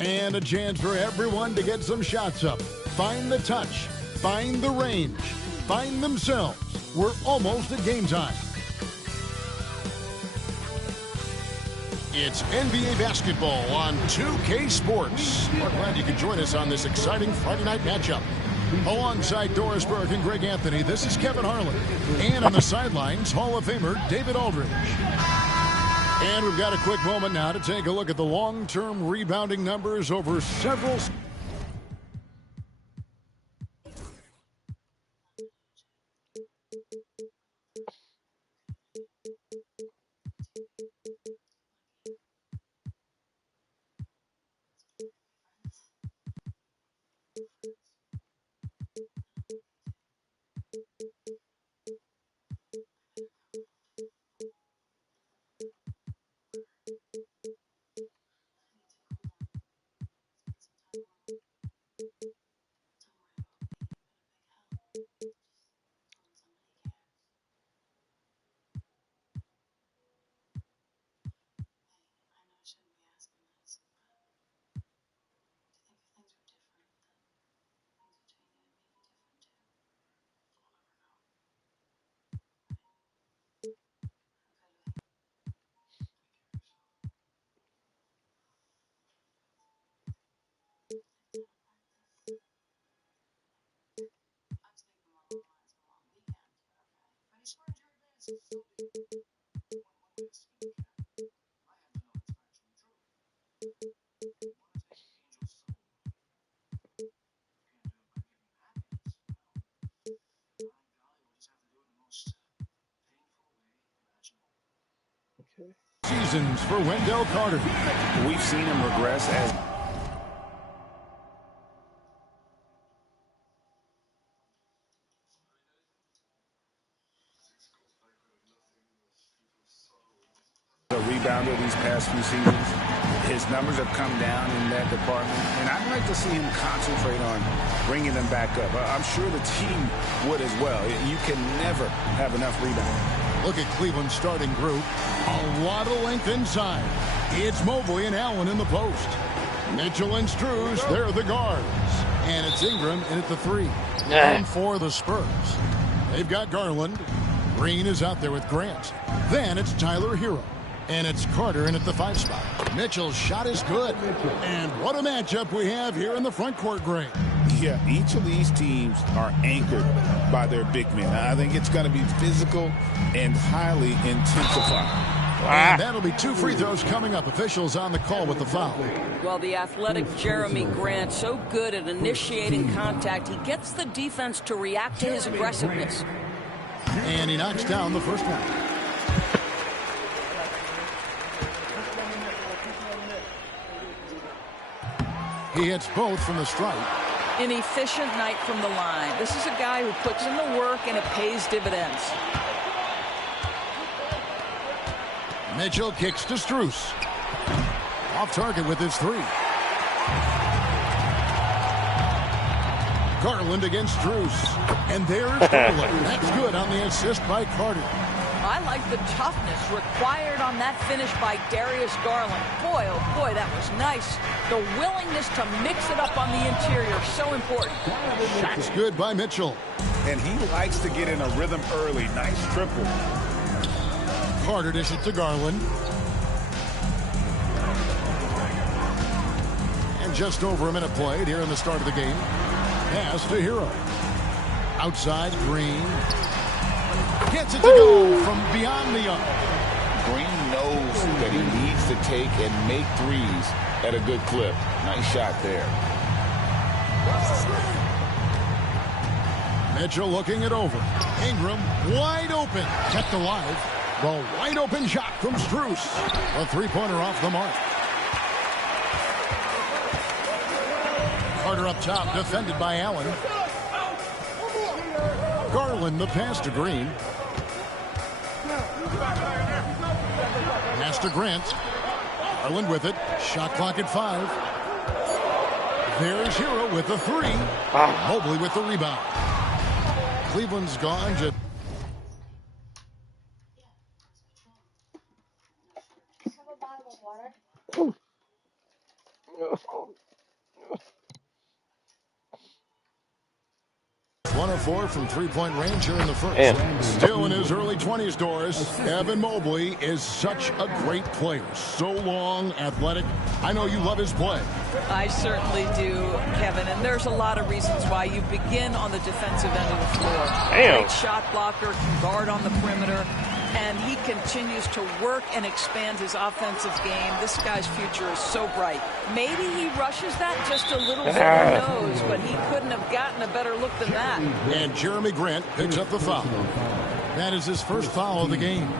And a chance for everyone to get some shots up. Find the touch. Find the range. Find themselves. We're almost at game time. It's NBA basketball on 2K Sports. We're glad you could join us on this exciting Friday night matchup. Alongside Doris Burke and Greg Anthony, this is Kevin Harlan. And on the sidelines, Hall of Famer David Aldridge. And we've got a quick moment now to take a look at the long-term rebounding numbers over several... Seasons for Wendell Carter. We've seen him regress as a rebounder these past few seasons. His numbers have come down in that department, and I'd like to see him concentrate on bringing them back up. I'm sure the team would as well. You can never have enough rebounding. Look at Cleveland's starting group. A lot of length inside. It's Mobley and Allen in the post. Mitchell and Strus, they're the guards. And it's Ingram in at the 3. And for the Spurs, they've got Garland. Green is out there with Grant. Then it's Tyler Hero. And it's Carter in at the 5 spot. Mitchell's shot is good. And what a matchup we have here in the front court, Greg. Yeah, each of these teams are anchored by their big men. I think it's going to be physical and highly intensified. And that'll be 2 free throws coming up. Officials on the call with the foul. Well, the athletic Jeremy Grant, so good at initiating contact. He gets the defense to react to his aggressiveness. And he knocks down the first one. He hits both from the stripe. An efficient night from the line. This is a guy who puts in the work and it pays dividends. Mitchell kicks to Strus. Off target with his 3. Garland against Strus. And there's Garland. That's good on the assist by Carter. I like the toughness required on that finish by Darius Garland. Boy, oh boy, that was nice. The willingness to mix it up on the interior, so important. Shot's good by Mitchell. And he likes to get in a rhythm early. Nice triple. Carter dishes to Garland. And just over a minute played here in the start of the game. Pass to Hero. Outside, Green. Gets it to go from beyond the arc. Green knows that he needs to take and make threes at a good clip. Nice shot there. Mitchell looking it over. Ingram wide open. Kept alive. The wide open shot from Strus. A 3-pointer off the mark. Carter up top, defended by Allen. Garland the pass to Green. Pass to Grant. Garland with it. Shot clock at 5. There's Hero with the 3. Mobley with the rebound. Cleveland's gone. 1 of 4 from three-point range here in the first. Damn. Still in his early 20s, Doris, Evan Mobley is such a great player. So long, athletic. I know you love his play. I certainly do, Kevin, and there's a lot of reasons why. You begin on the defensive end of the floor. Damn. Great shot blocker, can guard on the perimeter, and he continues to work and expand his offensive game. This guy's future is so bright. Maybe he rushes that just a little bit, who knows, but he couldn't have gotten a better look than that. And Jeremy Grant picks up the foul. That is his first foul of the game.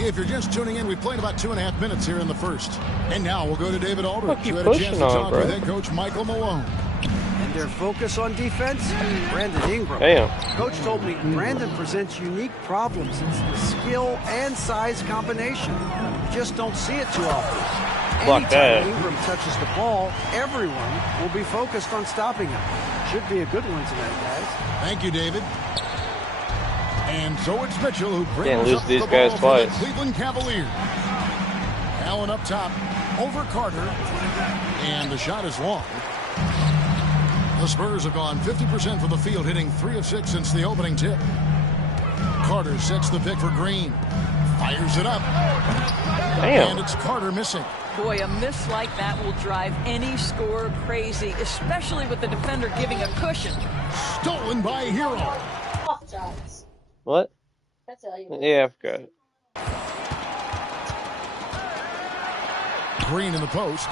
If you're just tuning in, we played about 2.5 minutes here in the first. And now we'll go to David Aldridge, who had a chance to talk with head coach Michael Malone. And their focus on defense, Brandon Ingram. Damn. Coach told me Brandon presents unique problems. It's the skill and size combination. You just don't see it too often. Block that. Anytime Ingram touches the ball, everyone will be focused on stopping him. Should be a good one tonight, guys. Thank you, David. And so it's Mitchell who brings Can't lose up these the guys ball for the twice. Cleveland Cavaliers. Allen up top, over Carter, and the shot is long. The Spurs have gone 50% from the field, hitting 3 of 6 since the opening tip. Carter sets the pick for Green. Fires it up. Damn. And it's Carter missing. Boy, a miss like that will drive any scorer crazy, especially with the defender giving a cushion. Stolen by Hero. What? That's all you Yeah, I forgot. Green in the post.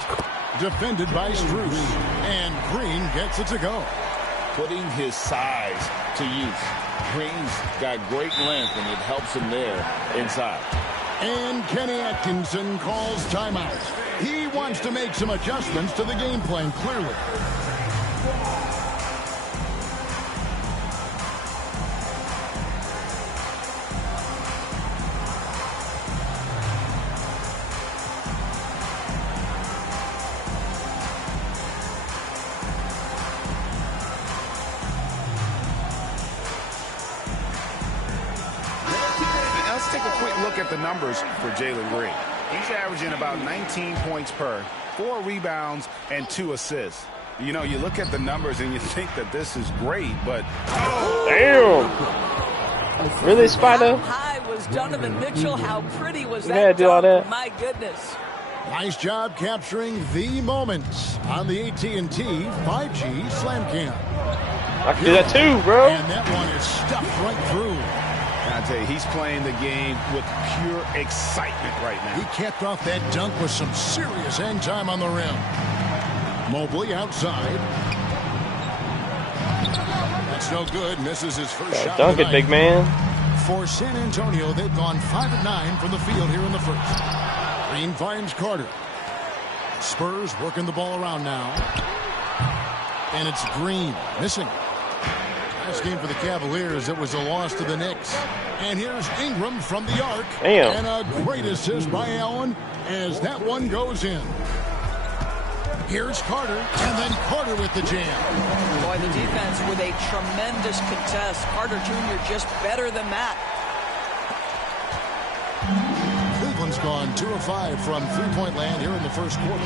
Defended by Strus. And Green gets it to go. Putting his size to use. Green's got great length, and it helps him there inside. And Kenny Atkinson calls timeout. He wants to make some adjustments to the game plan, clearly. Let's take a quick look at the numbers for Jalen Green. He's averaging about 19 points per, 4 rebounds, and 2 assists. You know, you look at the numbers and you think that this is great, but... Damn! Really, Spider? How high was Donovan Mitchell? How pretty was that? Yeah, do all that. My goodness. Nice job capturing the moments on the AT&T 5G Slam Cam. I can do that too, bro. And that one is stuffed right through. I tell you, he's playing the game with pure excitement right now. He capped off that dunk with some serious hang time on the rim. Mobley outside. That's no good. Misses his first shot. Dunk it, big man. For San Antonio, they've gone 5 of 9 from the field here in the first. Green finds Carter. Spurs working the ball around now. And it's Green missing. Last game for the Cavaliers, it was a loss to the Knicks. And here's Ingram from the arc. Damn. And a great assist by Allen as that one goes in. Here's Carter, and then Carter with the jam. Boy, the defense with a tremendous contest. Carter Jr. just better than that. Cleveland's gone 2 of 5 from three-point land here in the first quarter.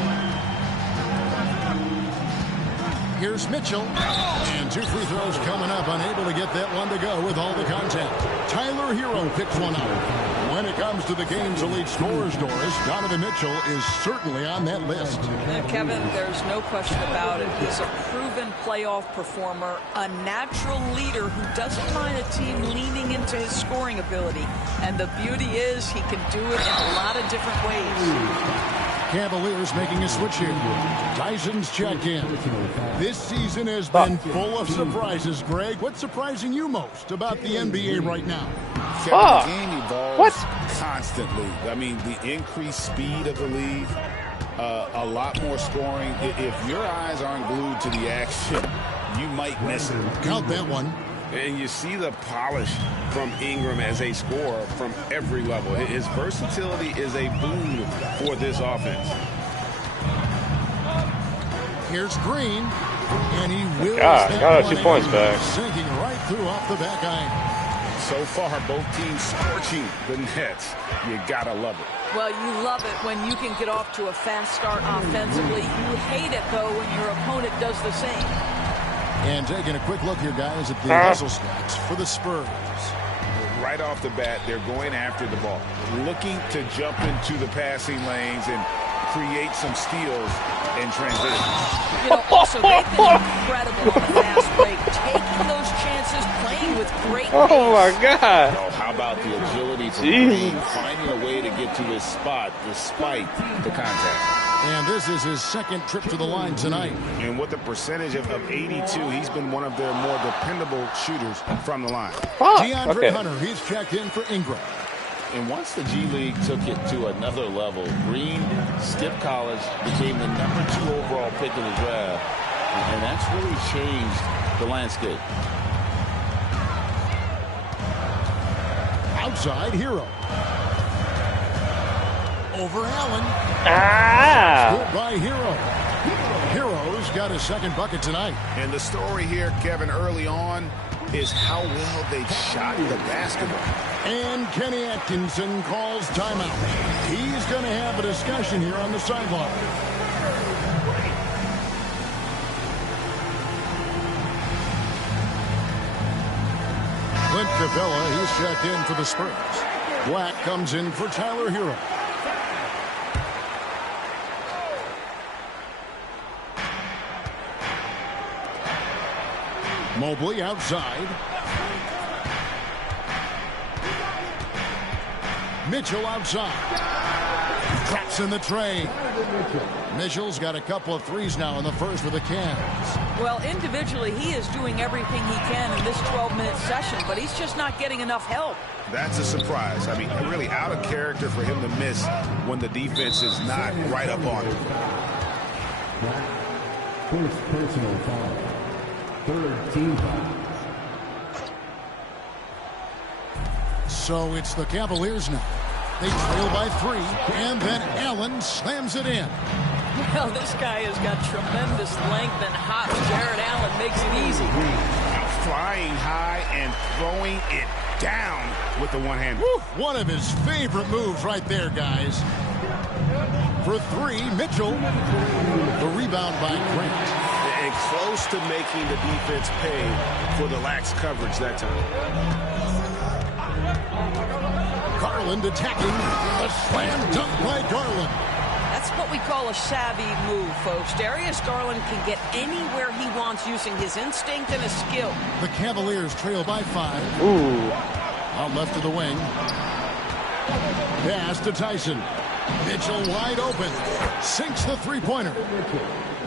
Here's Mitchell, and 2 free throws coming up, unable to get that one to go with all the contact. Tyler Hero picks one up. When it comes to the game's elite scorers, Doris, Donovan Mitchell is certainly on that list. Kevin, there's no question about it. He's a proven playoff performer, a natural leader who doesn't mind a team leaning into his scoring ability. And the beauty is he can do it in a lot of different ways. Cavaliers making a switch here. Tyson's checked in. This season has been full of surprises, Greg. What's surprising you most about the NBA right now? The game evolves constantly. I mean, the increased speed of the league, a lot more scoring. If your eyes aren't glued to the action, you might miss it. Count that one. And you see the polish from Ingram as a scorer from every level. His versatility is a boon for this offense. Here's Green, and he will. God, got 2 points back. Sinking right through off the back iron. So far, both teams scorching the nets. You gotta love it. Well, you love it when you can get off to a fast start offensively. You hate it, though, when your opponent does the same. And taking a quick look here, guys, at the hustle stats for the Spurs. Right off the bat, they're going after the ball, looking to jump into the passing lanes and create some steals in transition. You know, also, they've been incredible on the fast break, taking those chances, playing with great pace. Oh, my God. Oh, how about the agility from Green, finding a way to get to his spot despite the contact. And this is his second trip to the line tonight. And with a percentage of 82, he's been one of their more dependable shooters from the line. DeAndre Hunter, he's checked in for Ingram. And once the G League took it to another level, Green skipped college, became the #2 overall pick in the draft, and that's really changed the landscape. Outside, Hero. Over Allen. Scooped by Hero. Hero's got his second bucket tonight. And the story here, Kevin, early on, is how well they shot the basketball. And Kenny Atkinson calls timeout. He's going to have a discussion here on the sideline. Clint Capella, he's checked in for the Spurs. Black comes in for Tyler Hero. Mobley outside. Mitchell outside. Traps in the tray. Mitchell's got a couple of threes now in the first with the Cavs. Well, individually, he is doing everything he can in this 12-minute session, but he's just not getting enough help. That's a surprise. I mean, really out of character for him to miss when the defense is not right up on him. First personal foul. Third team foul. So it's the Cavaliers now. They trail by 3, and then Allen slams it in. Well, this guy has got tremendous length and hops. Jared Allen makes it easy. Flying high and throwing it down with the one-hand. One of his favorite moves right there, guys. For 3, Mitchell. The rebound by Grant. And close to making the defense pay for the lax coverage that time. Garland attacking. A slam dunk by Garland. That's what we call a savvy move, folks. Darius Garland can get anywhere he wants using his instinct and his skill. The Cavaliers trail by 5. Out left to the wing. Pass to Tyson. Mitchell wide open. Sinks the three-pointer.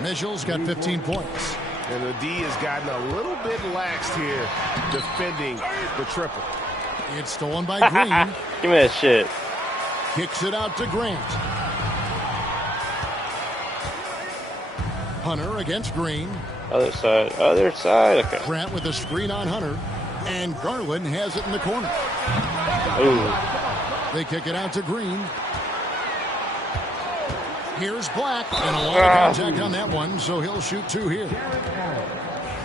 Mitchell's got 15 points. And the D has gotten a little bit laxed here defending the triple. It's stolen by Green. Give me that shit. Kicks it out to Grant. Hunter against Green. Other side. Other side. Okay. Grant with a screen on Hunter. And Garland has it in the corner. Ooh. They kick it out to Green. Here's Black. And a lot of contact on that one, so he'll shoot 2 here.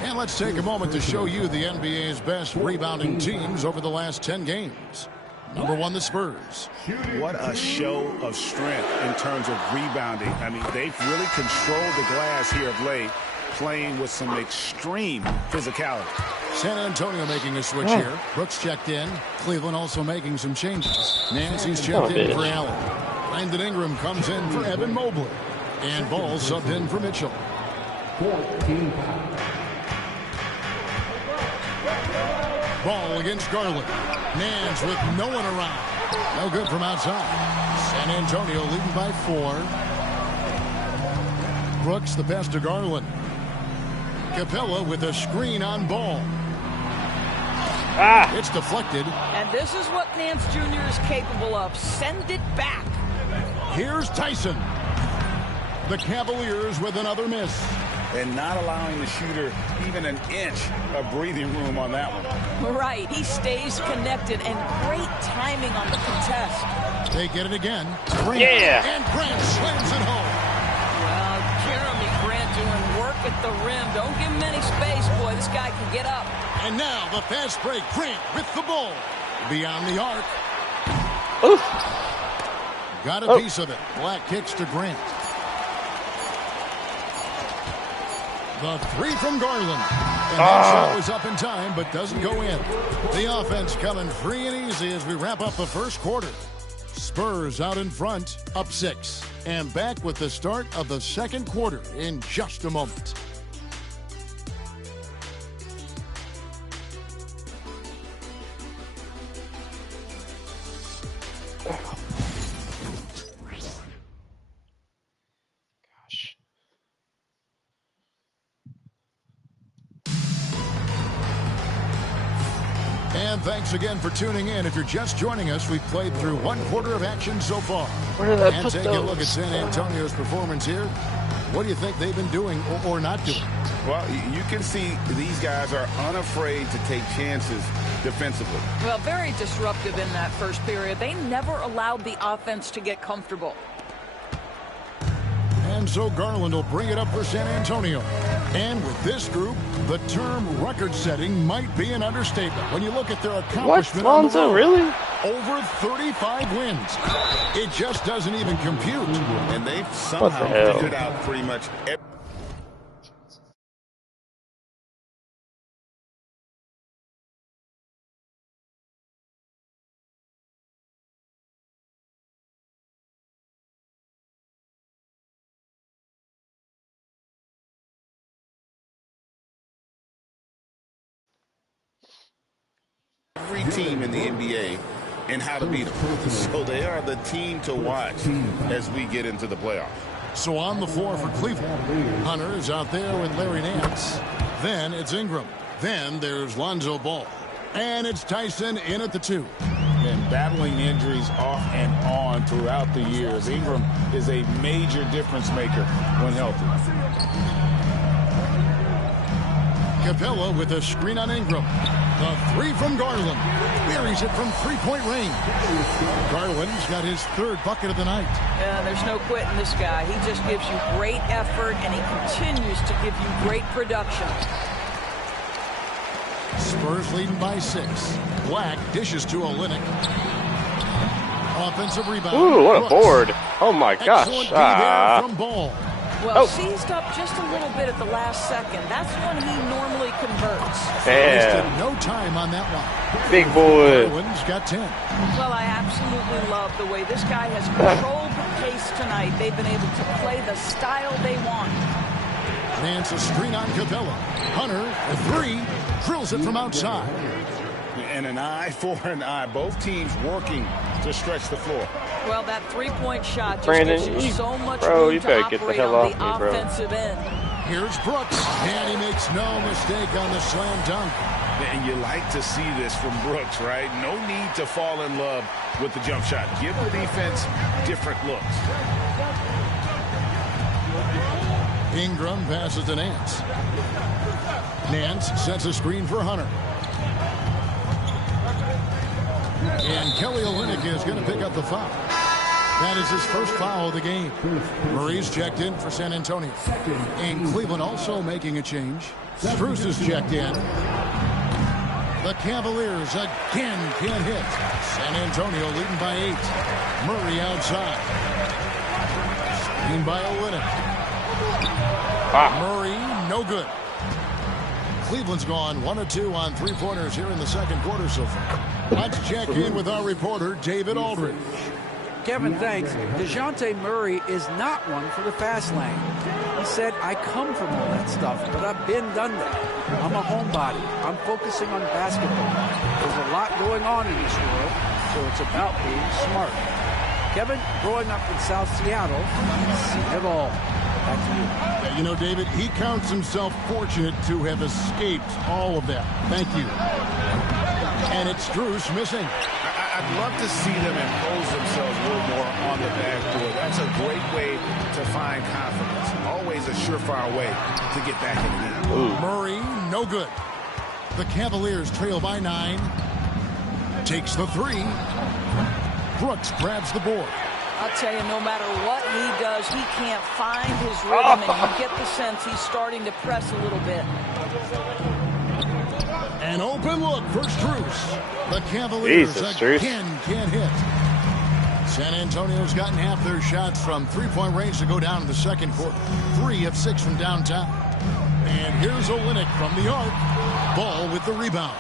And let's take a moment to show you the NBA's best rebounding teams over the last 10 games. Number 1, the Spurs. What a show of strength in terms of rebounding. I mean, they've really controlled the glass here of late, playing with some extreme physicality. San Antonio making a switch here. Brooks checked in. Cleveland also making some changes. Nancy's checked in for Allen. Brandon Ingram comes in for Evan Mobley. And Ball subbed in for Mitchell. 14 pounds. Ball against Garland. Nance with no one around. No good from outside. San Antonio leading by 4. Brooks the pass to Garland. Capella with a screen on Ball. It's deflected. And this is what Nance Jr. is capable of. Send it back. Here's Tyson. The Cavaliers with another miss. And not allowing the shooter even an inch of breathing room on that one. Right. He stays connected, and great timing on the contest. They get it again. Grant. Yeah. And Grant slams it home. Well, Jeremy Grant doing work at the rim. Don't give him any space, boy. This guy can get up. And now the fast break. Grant with the ball. Beyond the arc. Oof. Got a piece of it. Black kicks to Grant. The three from Garland. And that shot was up in time, but doesn't go in. The offense coming free and easy as we wrap up the first quarter. Spurs out in front, up 6. And back with the start of the second quarter in just a moment. And thanks again for tuning in. If you're just joining us, we've played through one quarter of action so far. Where did I and put taking those? a look at San Antonio's performance here. What do you think they've been doing or not doing? Well, you can see these guys are unafraid to take chances defensively. Well, very disruptive in that first period. They never allowed the offense to get comfortable. And so Garland will bring it up for San Antonio. And with this group, the term record-setting might be an understatement. When you look at their accomplishment What, on the Lonzo, road, really? over 35 wins. It just doesn't even compute. And they've somehow figured out pretty much every team in the NBA and how to beat them. So they are the team to watch as we get into the playoffs. So on the floor for Cleveland, Hunter is out there with Larry Nance. Then it's Ingram. Then there's Lonzo Ball. And it's Tyson in at the 2. And battling injuries off and on throughout the years. Ingram is a major difference maker when healthy. Capella with a screen on Ingram. The 3 from Garland. Buries it from three-point range. Garland's got his 3rd bucket of the night. Yeah, there's no quitting this guy. He just gives you great effort, and he continues to give you great production. Spurs leading by 6. Black dishes to Olynyk. Offensive rebound. Ooh, what a Brooks. board. Oh, my gosh. Excellent D there from Ball. Well, seized up just a little bit at the last second. That's when he normally converts. Wasted Man. no time on that one. Big boy. Garland's got 10. Well, I absolutely love the way this guy has controlled the pace tonight. They've been able to play the style they want. Nance a screen on Capella. Hunter, a 3, drills it from outside. And an eye for an eye. Both teams working to stretch the floor. Well, that three-point shot just Brandon, gives you so much bro, room you to better get the operate hell on off the me, bro. offensive end. Here's Brooks, and he makes no mistake on the slam dunk. And you like to see this from Brooks, right? No need to fall in love with the jump shot. Give the defense different looks. Ingram passes to Nance. Nance sets a screen for Hunter. And Kelly Olynyk is going to pick up the foul. That is his first foul of the game. Murray's checked in for San Antonio. And Cleveland also making a change. SPURS is checked in. The Cavaliers again can't hit. San Antonio leading by 8. Murray outside. Screen by Olynyk. Murray, no good. Cleveland's gone 1 of 2 on 3-pointers here in the second quarter so far. Let's check in with our reporter, David Aldridge. Kevin, thanks. DeJounte Murray is not one for the fast lane. He said, I come from all that stuff, but I've been done that. I'm a homebody. I'm focusing on basketball. There's a lot going on in this world, so it's about being smart. Kevin, growing up in South Seattle, he's seen it all. Back to you. Yeah, you know, David, he counts himself fortunate to have escaped all of that. Thank you. And it's Strus missing. I'd love to see them impose themselves a little more on the backboard. That's a great way to find confidence. Always a surefire way to get back in the game. Murray, no good. The Cavaliers trail by 9. Takes the 3. Brooks grabs the board. I'll tell you, no matter what he does, he can't find his rhythm, and you get the sense he's starting to press a little bit. An open look for Strus. The Cavaliers again can't hit. San Antonio's gotten half their shots from three-point range to go down in the second quarter. 3 of 6 from downtown. And here's Olynyk from the arc. Ball with the rebound.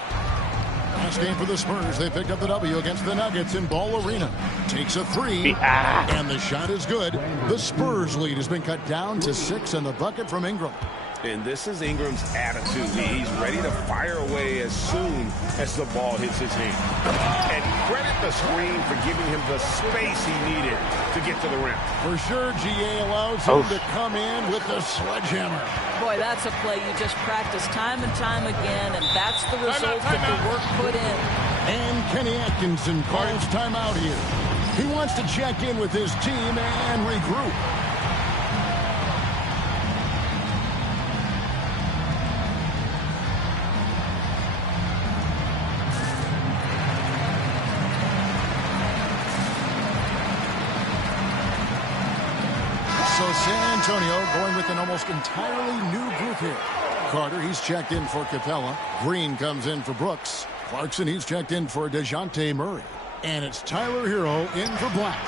Last game for the Spurs, they picked up the W against the Nuggets in Ball Arena. Takes a 3, and the shot is good. The Spurs lead has been cut down to 6 and the bucket from Ingram. And this is Ingram's attitude. He's ready to fire away as soon as the ball hits his hand. And credit the screen for giving him the space he needed to get to the rim. For sure, GA allows him to come in with the sledgehammer. Boy, that's a play you just practice time and time again, and that's the result of the work put in. And Kenny Atkinson calls timeout here. He wants to check in with his team and regroup. So San Antonio going with an almost entirely new group here. Carter, he's checked in for Capella. Green comes in for Brooks. Clarkson, he's checked in for DeJounte Murray. And it's Tyler Hero in for Black.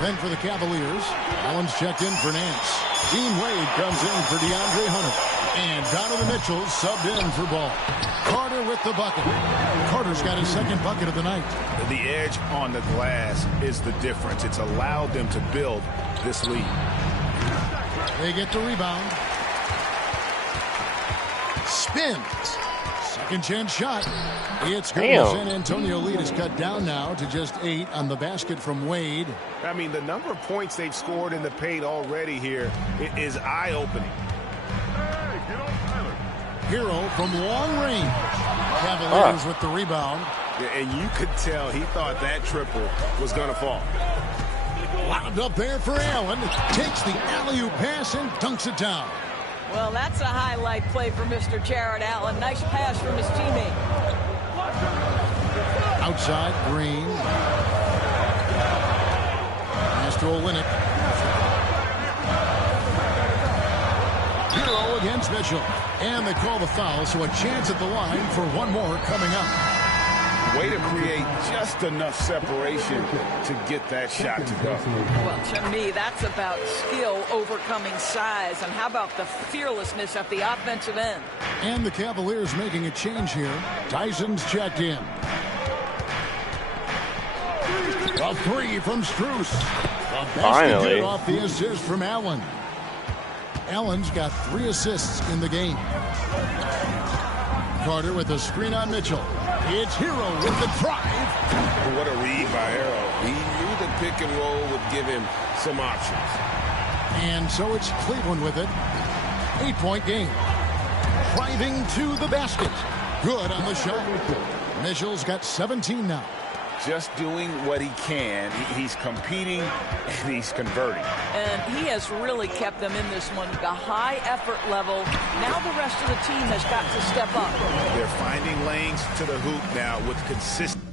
Then for the Cavaliers, Allen's checked in for Nance. Dean Wade comes in for DeAndre Hunter. And Donovan Mitchell subbed in for Ball. Carter with the bucket. Carter's got his second bucket of the night. The edge on the glass is the difference. It's allowed them to build this lead. They get the rebound. Spins. Second chance shot. It's good. The San Antonio lead is cut down now to just 8 on the basket from Wade. I mean, the number of points they've scored in the paint already here is eye-opening. Hero from long range. Cavaliers with the rebound. Yeah, and you could tell he thought that triple was going to fall. Lobbed up there for Allen. Takes the alley-oop pass and dunks it down. Well, that's a highlight play for Mr. Jared Allen. Nice pass from his teammate. Outside, Green. Pass to Olynyk. Hero against Mitchell. And they call the foul, so a chance at the line for one more coming up. Way to create just enough separation to get that shot to go. Well, to me, that's about skill overcoming size. And how about the fearlessness at the offensive end? And the Cavaliers making a change here. Tyson's checked in. A 3 from Strus. Finally. Off the assist from Allen. Allen's got 3 assists in the game. Carter with a screen on Mitchell. It's Hero with the drive. What a read by Hero. He knew the pick and roll would give him some options. And so it's Cleveland with it. 8-point game. Driving to the basket. Good on the shot. Mitchell's got 17 now. Just doing what he can. He's competing and he's converting. And he has really kept them in this one. The high effort level. Now the rest of the team has got to step up. They're finding lanes to the hoop now with consistent.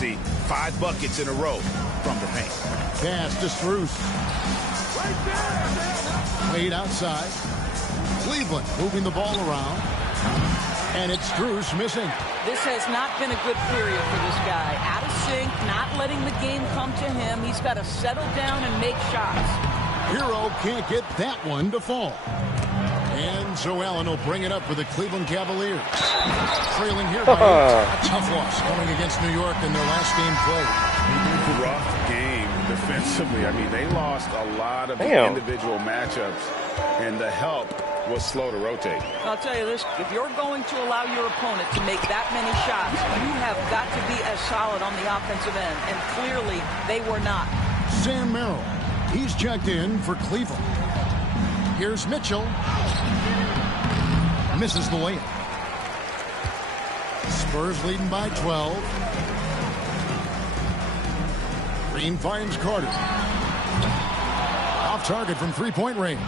see 5 buckets in a row from the paint. Pass to Strus. Wade outside. Cleveland moving the ball around. And it's Strus missing. This has not been a good period for this guy. Out of sync, not letting the game come to him. He's got to settle down and make shots. Hero can't get that one to fall. And so Allen will bring it up for the Cleveland Cavaliers. Trailing here by 8. A tough loss going against New York in their last game played. Rough game defensively. I mean, they lost a lot of the individual matchups, and the help was slow to rotate. I'll tell you this, if you're going to allow your opponent to make that many shots, you have got to be as solid on the offensive end, and clearly they were not. Sam Merrill, he's checked in for Cleveland. Here's Mitchell. Misses the layup. Spurs leading by 12. Green finds Carter. Off target from three-point range.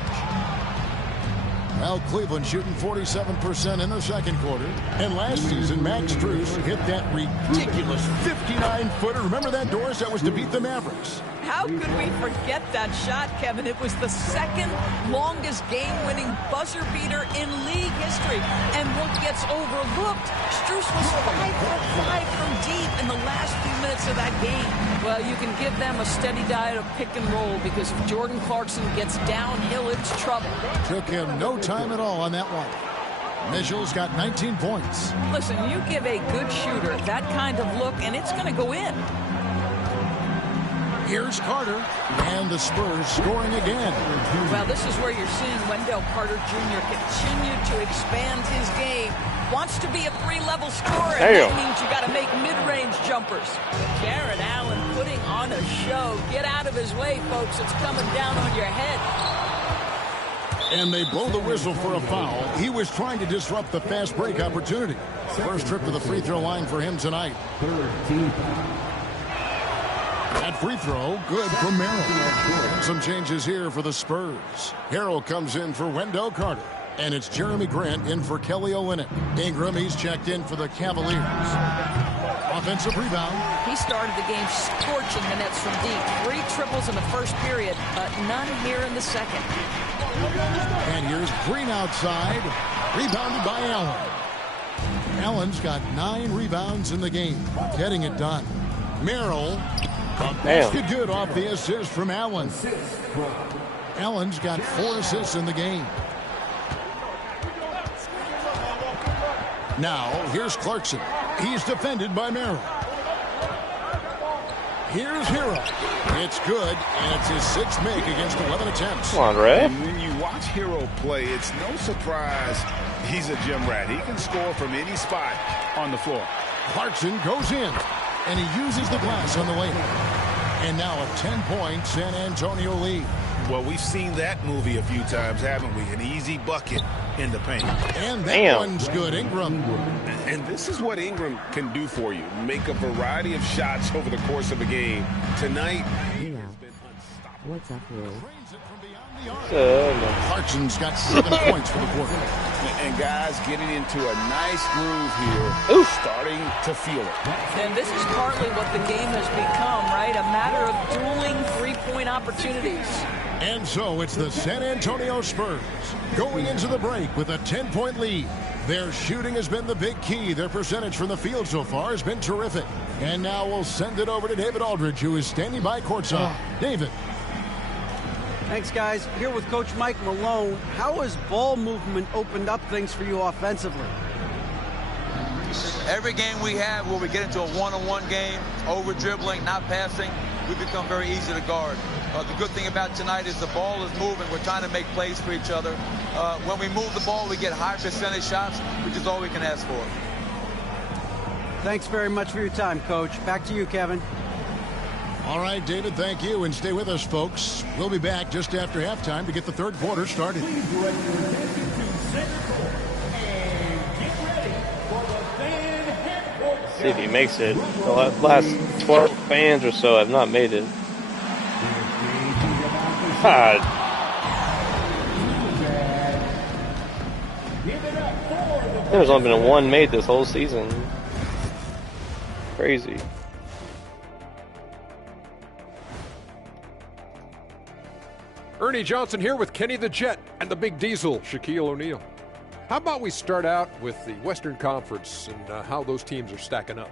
Well, Cleveland shooting 47% in the second quarter. And last season, Max Strus hit that ridiculous 59-footer. Remember that, Doris? That was to beat the Mavericks. How could we forget that shot, Kevin? It was the second longest game-winning buzzer beater in league history. And what gets overlooked, Strus was 5 for 5 from deep in the last few minutes of that game. Well, you can give them a steady diet of pick and roll, because if Jordan Clarkson gets downhill, it's trouble. Took him no time at all on that one. Mitchell's got 19 points. Listen, you give a good shooter that kind of look, and it's going to go in. Here's Carter, and the Spurs scoring again. Well, this is where you're seeing Wendell Carter Jr. continue to expand his game. Wants to be a 3-level scorer, and that means you got to make mid-range jumpers. Jared Allen putting on a show. Get out of his way, folks. It's coming down on your head. And they blow the whistle for a foul. He was trying to disrupt the fast break opportunity. First trip to the free throw line for him tonight. That free throw, good for Merrill. Some changes here for the Spurs. Harrell comes in for Wendell Carter. And it's Jeremy Grant in for Kelly Olynyk. Ingram, he's checked in for the Cavaliers. Offensive rebound. He started the game scorching the nets from deep. 3 triples in the first period, but none here in the second. And here's Green outside. Rebounded by Allen. Allen's got 9 rebounds in the game. Getting it done. Merrill. Basket good off the assist from Allen. Allen's got 4 assists in the game. Now, here's Clarkson. He's defended by Merrill. Here's Hero. It's good, and it's his 6th make against 11 attempts. Come on, Ray. And when you watch Hero play, it's no surprise he's a gym rat. He can score from any spot on the floor. Clarkson goes in, and he uses the glass on the way. And now a 10-point San Antonio lead. Well, we've seen that movie a few times, haven't we? An easy bucket in the paint. And that one's good, Ingram. And this is what Ingram can do for you. Make a variety of shots over the course of a game. Tonight, he has been unstoppable. What's up, Will? Clarkson's got 7 points for the quarter. And guys getting into a nice groove here, starting to feel it. And this is partly what the game has become, right? A matter of dueling 3-point opportunities. And so it's the San Antonio Spurs going into the break with a 10-point lead. Their shooting has been the big key. Their percentage from the field so far has been terrific. And now we'll send it over to David Aldridge, who is standing by courtside. David. Thanks, guys. Here with Coach Mike Malone. How has ball movement opened up things for you offensively? Every game we have where we get into a one-on-one game, over-dribbling, not passing, we become very easy to guard. The good thing about tonight is the ball is moving. We're trying to make plays for each other. When we move the ball, we get high percentage shots, which is all we can ask for. Thanks very much for your time, Coach. Back to you, Kevin. All right, David, thank you. And stay with us, folks. We'll be back just after halftime to get the third quarter started. See if he makes it. The last 12 fans or so have not made it. God. There's only been one made this whole season. Crazy. Ernie Johnson here with Kenny the Jet and the Big Diesel, Shaquille O'Neal. How about we start out with the Western Conference and how those teams are stacking up?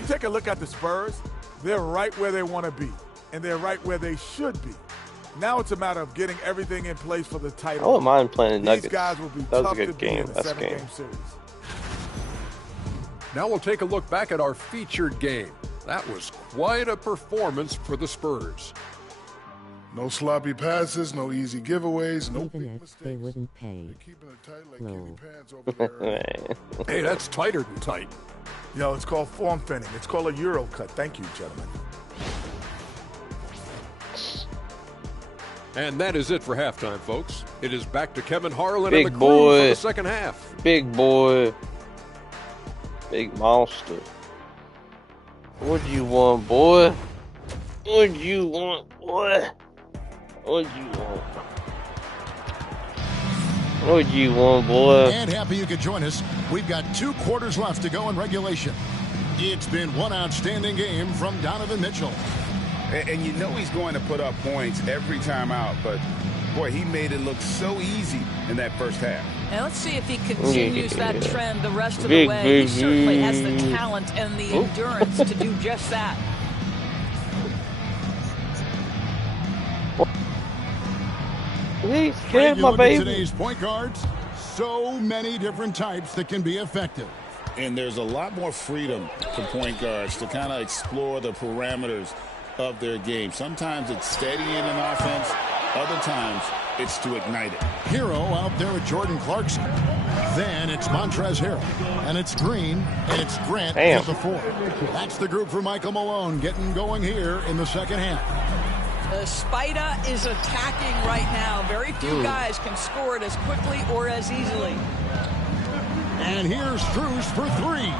You take a look at the Spurs, they're right where they want to be, and they're right where they should be. Now it's a matter of getting everything in place for the title. I wouldn't mind playing the Nuggets. These guys will be That was tough a good to beat game. in a That's a 7-game game. series. Now we'll take a look back at our featured game. That was quite a performance for the Spurs. No sloppy passes, no easy giveaways, no Even big if mistakes. they wouldn't pay. They're keeping it tight like No. Kenny Pants over there. Hey, that's tighter than tight. Yo, it's called form fitting. It's called a Euro cut. Thank you, gentlemen. And that is it for halftime, folks. It is back to Kevin Harlan Big and the crew boy. for the second half. Big boy. Big monster. What do you want, boy? What do you want, boy? What do you want? What do you want, boy? And happy you could join us. We've got 2 quarters left to go in regulation. It's been one outstanding game from Donovan Mitchell. And you know he's going to put up points every time out, but boy, he made it look so easy in that first half. Now let's see if he continues that trend the rest of the Big, way. big, He certainly has the talent and the endurance to do just that. He's Great scared to my look at baby. today's point guards. So many different types that can be effective. And there's a lot more freedom for point guards to kind of explore the parameters of their game. Sometimes it's steadying an offense. Other times it's to ignite it. Hero out there with Jordan Clarkson. Then it's Montrezl Harrell. And it's Green. And it's Grant at the 4. That's the group for Michael Malone getting going here in the second half. The Spider is attacking right now. Very few guys can score it as quickly or as easily. And here's Strus for 3.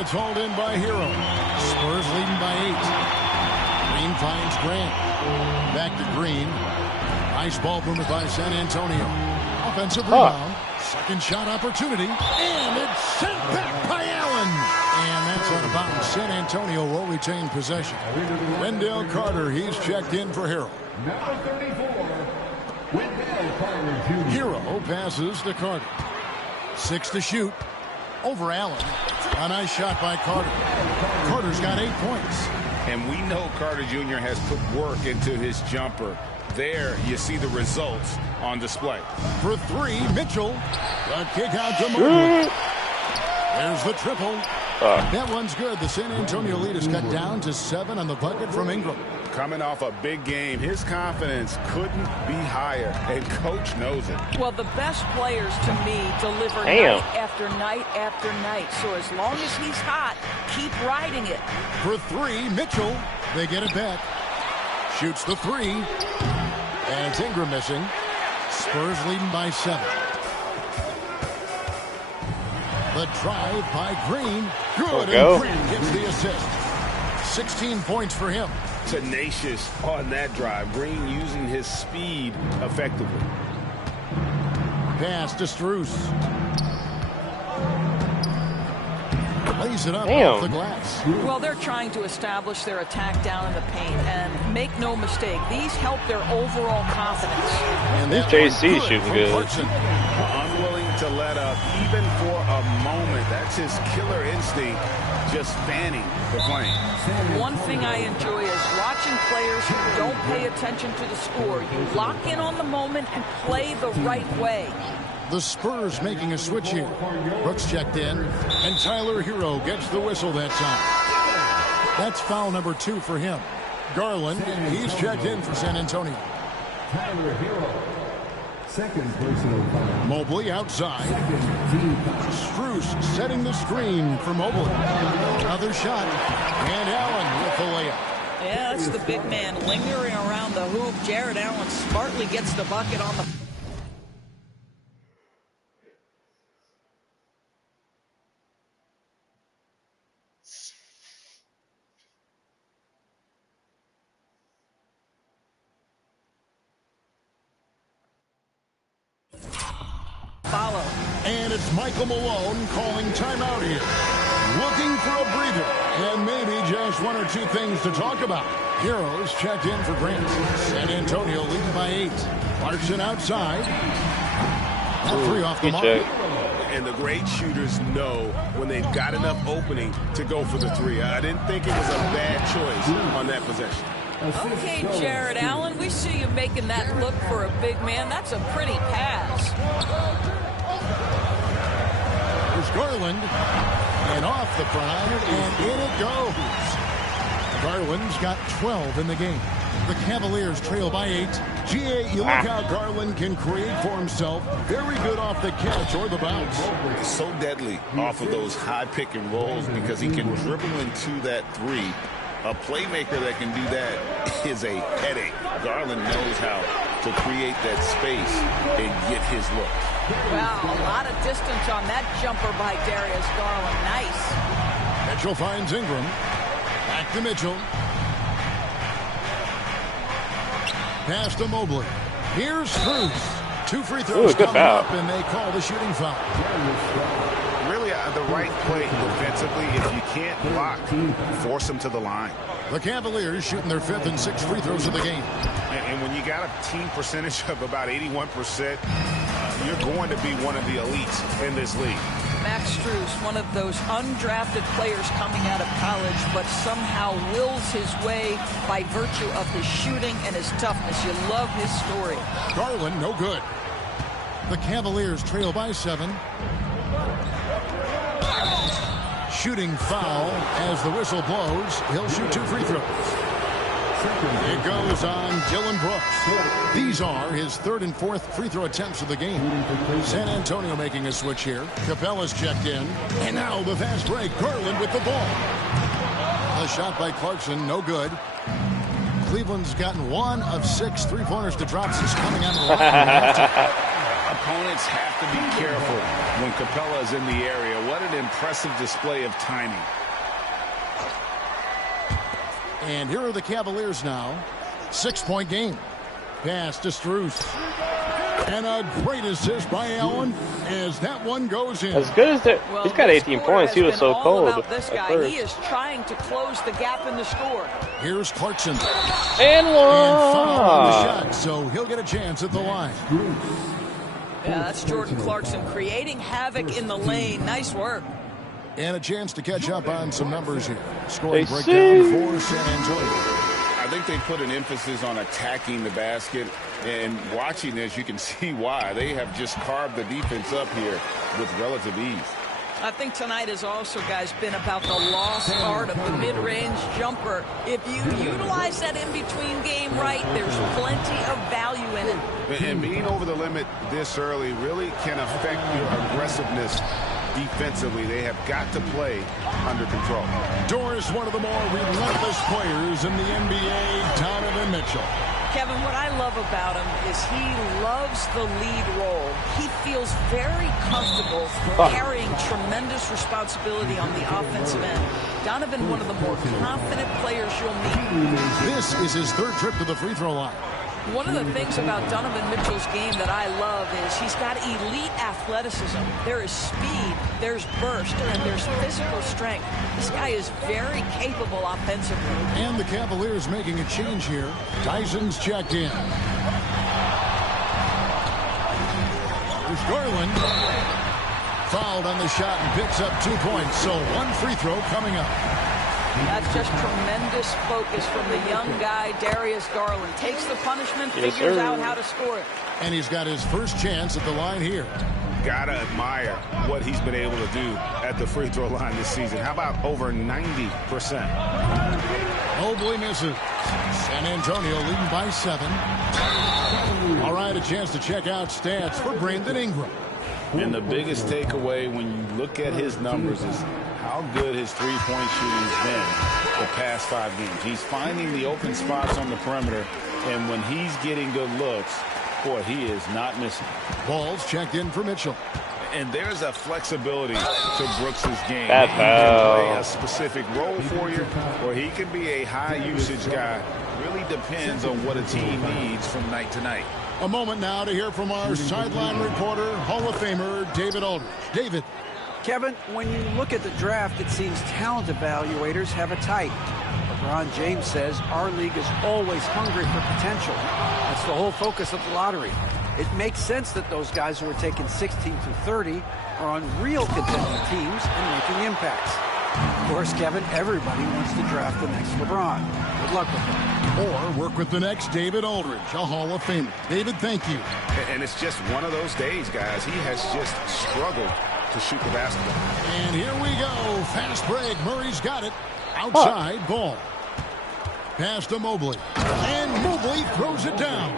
It's hauled in by Hero. Spurs leading by 8. Green finds Grant. Back to Green. Nice ball movement by San Antonio. Offensive rebound. Second shot opportunity. And it's sent back by Allen. And that's out of bounds. San Antonio will retain possession. Wendell Carter, he's checked in for Hero. Number 34, Wendell Carter Jr. Hero passes to Carter. 6 to shoot. Over Allen. A nice shot by Carter. Carter's got 8 points. And we know Carter Jr. has put work into his jumper. There you see the results on display. For 3, Mitchell. The kick out to Mobley. There's the triple. That one's good. The San Antonio lead is cut down to 7 on the bucket from Ingram. Coming off a big game, his confidence couldn't be higher, and Coach knows it. Well, the best players to me deliver night after night after night. So as long as he's hot, keep riding it. For 3, Mitchell. They get it back. Shoots the 3. And it's Ingram missing. Spurs leading by 7. The drive by Green. Good. And Green gets the assist. 16 points for him. Tenacious on that drive. Green using his speed effectively. Pass to Strus. Lays it up off the glass. Well, they're trying to establish their attack down in the paint. And make no mistake, these help their overall confidence. And this JC shooting good. Unwilling to let up even for a moment. That's his killer instinct, just fanning the flame. One thing I enjoy is watching players who don't pay attention to the score. You lock in on the moment and play the right way. The Spurs making a switch here. Brooks checked in, and Tyler Hero gets the whistle that time. That's foul number 2 for him. Garland, he's checked in for San Antonio. Tyler Hero. Second personal foul. Mobley outside. Strus setting the screen for Mobley. Another shot. And Allen with the layup. Yeah, that's the big man lingering around the hoop. Jared Allen smartly gets the bucket on the... follow. And it's Michael Malone calling timeout here. Looking for a breather and maybe just 1 or 2 things to talk about. Heroes checked in for Grant. San Antonio leading by 8. Clarkson outside. That 3 off the mark. And the great shooters know when they've got enough opening to go for the 3. I didn't think it was a bad choice on that possession. Okay, Jared Allen, we see you making that look for a big man. That's a pretty pass. There's Garland. And off the prime, and in it goes. Garland's got 12 in the game. The Cavaliers trail by 8. G.A., you look how Garland can create for himself. Very good off the catch or the bounce. He's so deadly off of those high pick and rolls because he can dribble into that 3. A playmaker that can do that is a headache. Garland knows how to create that space and get his look. Wow, a lot of distance on that jumper by Darius Garland. Nice. Mitchell finds Ingram. Back to Mitchell. Pass to Mobley. Here's Spurs. 2 free throws coming up, and they call the shooting foul. Really, the right play defensively. If you can't block, force them to the line. The Cavaliers shooting their 5th and 6th free throws of the game. And when you got a team percentage of about 81%, you're going to be one of the elites in this league. Max Strus, one of those undrafted players coming out of college, but somehow wills his way by virtue of his shooting and his toughness. You love his story. Garland, no good. The Cavaliers trail by 7. Shooting foul as the whistle blows. He'll shoot 2 free throws. It goes on Dylan Brooks. These are his 3rd and 4th free throw attempts of the game. San Antonio making a switch here. Capella's checked in. And now the fast break. Garland with the ball. A shot by Clarkson, no good. Cleveland's gotten 1 of 6 3-pointers to drop since coming out of the line. Opponents have to be careful when Capella is in the area. What an impressive display of timing. And here are the Cavaliers now. 6-point game. Pass to Strus. And a great assist by Allen as that one goes in. As good as that, well, he's got 18 points. He was so cold. This guy, he is trying to close the gap in the score. Here's Clarkson. And one. And foul on the shot, so he'll get a chance at the line. Yeah, that's Jordan Clarkson creating havoc in the lane. Nice work. And a chance to catch up on some numbers here. Scoring breakdown for San Antonio. I think they put an emphasis on attacking the basket. And watching this, you can see why. They have just carved the defense up here with relative ease. I think tonight has also, guys, been about the lost art of the mid-range jumper. If you utilize that in-between game right, there's plenty of value in it. And being over the limit this early really can affect your aggressiveness defensively. They have got to play under control. Doris, one of the more relentless players in the NBA, Donovan Mitchell. Kevin, what I love about him is he loves the lead role. He feels very comfortable carrying tremendous responsibility on the offensive end. Donovan, one of the more confident players you'll meet. This is his 3rd trip to the free throw line. One of the things about Donovan Mitchell's game that I love is he's got elite athleticism. There is speed, there's burst, and there's physical strength. This guy is very capable offensively. And the Cavaliers making a change here. Tyson's checked in. There's Garland. Fouled on the shot and picks up 2 points. So 1 free throw coming up. That's just tremendous focus from the young guy, Darius Garland. Takes the punishment, figures out how to score it. And he's got his first chance at the line here. Gotta admire what he's been able to do at the free throw line this season. How about over 90%? Mobley misses. San Antonio leading by 7. All right, a chance to check out stats for Brandon Ingram. And the biggest takeaway when you look at his numbers is how good his three-point shooting has been the past 5 games. He's finding the open spots on the perimeter, and when he's getting good looks, boy, he is not missing. Ball's checked in for Mitchell. And there's a flexibility to Brooks's game. He can play a specific role for you, or he can be a high-usage guy. Really depends on what a team needs from night to night. A moment now to hear from our sideline reporter, Hall of Famer David Aldridge. David. Kevin, when you look at the draft, it seems talent evaluators have a type. LeBron James says our league is always hungry for potential. That's the whole focus of the lottery. It makes sense that those guys who are taken 16 through 30 are on real contending teams and making impacts. Of course, Kevin, everybody wants to draft the next LeBron. Good luck with that. Or work with the next David Aldridge, a Hall of Famer. David, thank you. And it's just one of those days, guys. He has just struggled to shoot the basketball. And here we go. Fast break. Murray's got it. Outside ball. Pass to Mobley. And Mobley throws it down.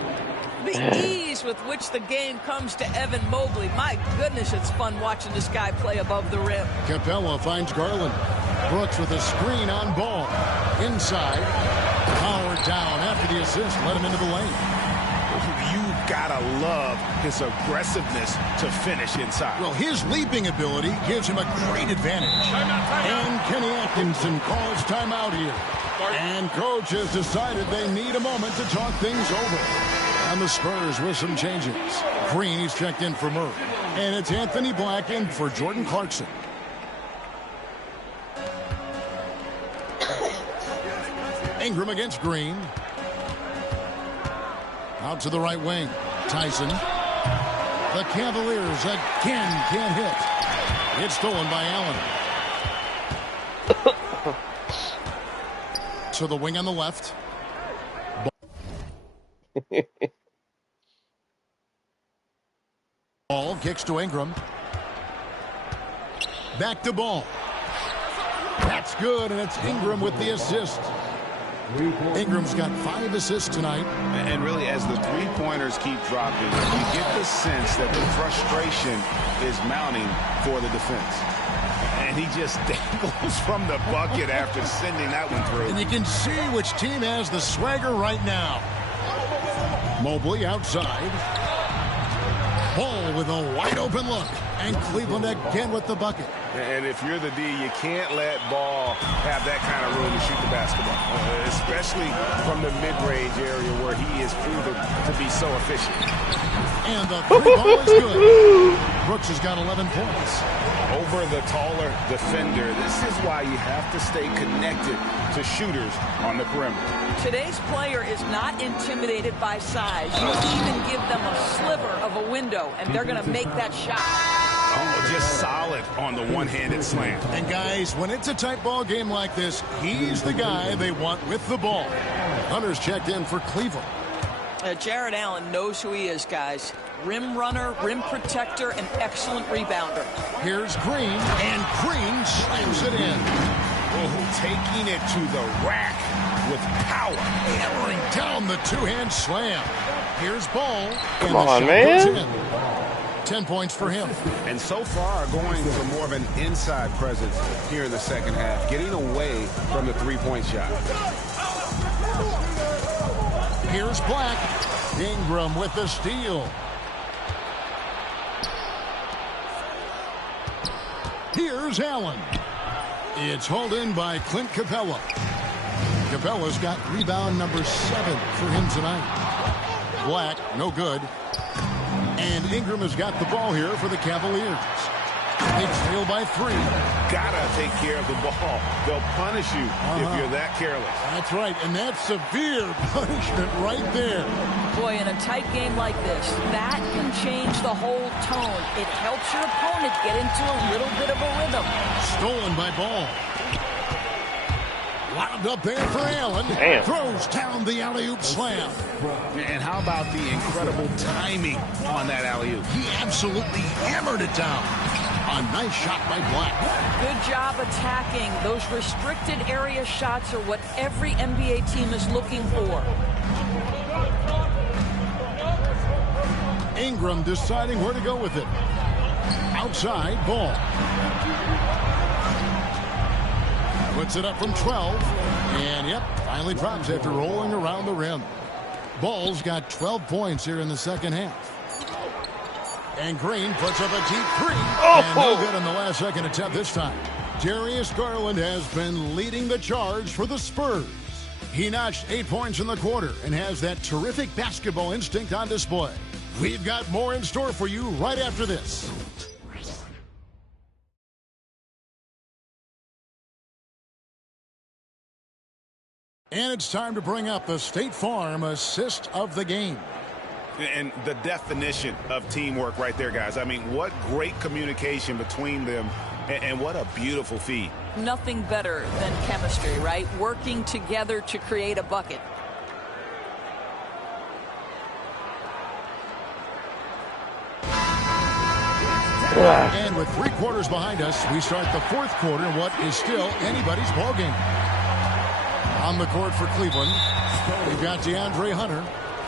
The ease with which the game comes to Evan Mobley. My goodness, it's fun watching this guy play above the rim. Capella finds Garland. Brooks with a screen on ball. Inside. Power down after the assist. Let him into the lane. You've got to love his aggressiveness to finish inside. Well, his leaping ability gives him a great advantage. And Kenny Atkinson calls timeout here. And coach has decided they need a moment to talk things over. And the Spurs with some changes. Green, he's checked in for Murray. And it's Anthony Black in for Jordan Clarkson. Ingram against Green. Out to the right wing. Tyson. The Cavaliers again can't hit. It's stolen by Allen. To the wing on the left. Ball kicks to Ingram. Back to Ball. That's good, and it's Ingram with the assist. Ingram's got 5 assists tonight. And really, as the three-pointers keep dropping, you get the sense that the frustration is mounting for the defense. And he just dangles from the bucket after sending that one through. And you can see which team has the swagger right now. Mobley outside. Ball with a wide-open look. And Cleveland again with the bucket. And if you're the D, you can't let Ball have that kind of room to shoot the basketball, especially from the mid-range area where he is proven to be so efficient. And the three ball is good. Brooks has got 11 points. Over the taller defender, this is why you have to stay connected to shooters on the perimeter. Today's player is not intimidated by size. You even give them a sliver of a window, and they're going to make that shot. Oh, just solid on the one-handed slam. And guys, when it's a tight ball game like this, he's the guy they want with the ball. Hunter's checked in for Cleveland. Jared Allen knows who he is, guys. Rim runner, rim protector, and excellent rebounder. Here's Green, and Green slams it in. Oh, taking it to the rack with power. Hammering down the two-hand slam. Here's Ball. Come on, man. 10 points for him. And so far going for more of an inside presence here in the second half, getting away from the three-point shot. Here's Black. Ingram with the steal. Here's Allen. It's hauled in by Clint Capella. Capella's got rebound number 7 for him tonight. Black, no good. And Ingram has got the ball here for the Cavaliers. They trail by 3. Gotta take care of the ball. They'll punish you if you're that careless. That's right, and that's severe punishment right there. Boy, in a tight game like this, that can change the whole tone. It helps your opponent get into a little bit of a rhythm. Stolen by Ball. Wound up there for Allen. Damn. Throws down the alley-oop slam. And how about the incredible timing on that alley-oop? He absolutely hammered it down. A nice shot by Black. Good job attacking. Those restricted area shots are what every NBA team is looking for. Ingram deciding where to go with it. Outside, Ball. Puts it up from 12. And, yep, finally drops after rolling around the rim. Ball's got 12 points here in the second half. And Green puts up a deep 3. And no good on the last second attempt this time. Darius Garland has been leading the charge for the Spurs. He notched 8 points in the quarter and has that terrific basketball instinct on display. We've got more in store for you right after this. And it's time to bring up the State Farm assist of the game. And the definition of teamwork right there, guys. I mean, what great communication between them, and what a beautiful feed. Nothing better than chemistry, right? Working together to create a bucket. And with 3 quarters behind us, we start the 4th quarter in what is still anybody's ball game. On the court for Cleveland, we've got DeAndre Hunter.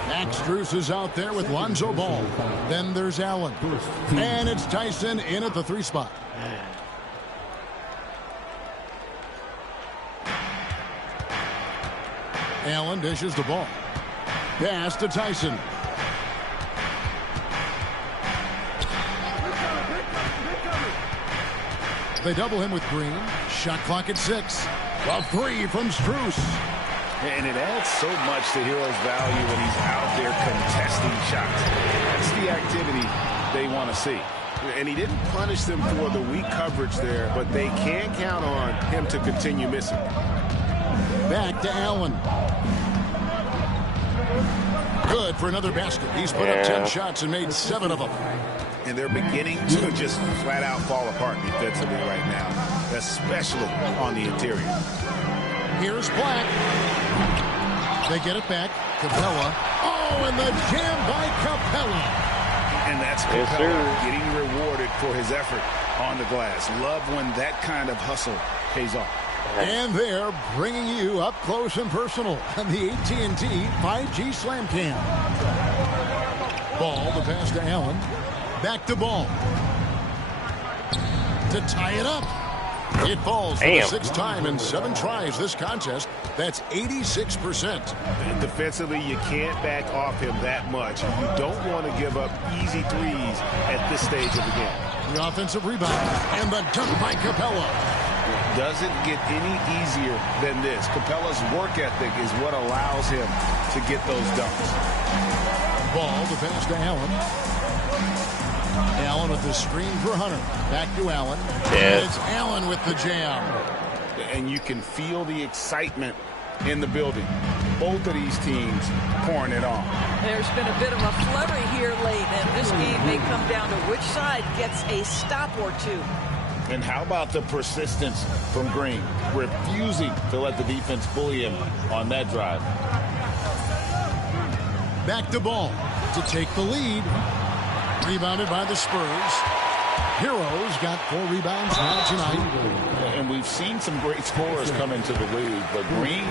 Max Strus is out there with Lonzo Ball. Then there's Allen. And it's Tyson in at the 3 spot. Allen dishes the ball. Pass to Tyson. They double him with Green. Shot clock at 6. A 3 from Strus. And it adds so much to Hero's value when he's out there contesting shots. That's the activity they want to see. And he didn't punish them for the weak coverage there, but they can count on him to continue missing. Back to Allen. Good for another basket. He's put up 10 shots and made 7 of them. And they're beginning to just flat out fall apart defensively right now, especially on the interior. Here's Black. They get it back. Capella. Oh, and the jam by Capella. And that's Capella getting rewarded for his effort on the glass. Love when that kind of hustle pays off. And they're bringing you up close and personal on the AT&T 5G Slam Cam. Ball, the pass to Allen. Back to Ball. To tie it up. It falls for the 6th time in 7 tries this contest. That's 86%. Defensively, you can't back off him that much. You don't want to give up easy threes at this stage of the game. The offensive rebound and the dunk by Capella. Doesn't get any easier than this. Capella's work ethic is what allows him to get those dunks. Ball, the pass to Allen. Allen with the screen for Hunter. Back to Allen. And it's Allen with the jam. And you can feel the excitement in the building. Both of these teams pouring it on. There's been a bit of a flurry here late, and this game may come down to which side gets a stop or 2. And how about the persistence from Green, refusing to let the defense bully him on that drive. Back to Ball to take the lead. Rebounded by the Spurs. Heroes got 4 rebounds now tonight. And we've seen some great scorers come into the league, but Green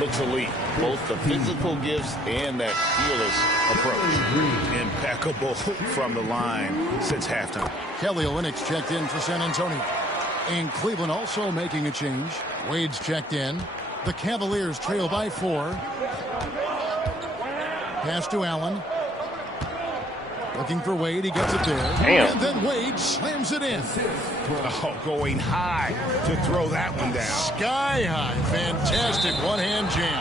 looks elite. Both the physical gifts and that fearless approach. Impeccable from the line since halftime. Kelly Olynyk checked in for San Antonio. And Cleveland also making a change. Wade's checked in. The Cavaliers trail by 4. Pass to Allen. Looking for Wade. He gets it there. And then Wade slams it in. Oh, going high to throw that one down. Sky high. Fantastic one-hand jam.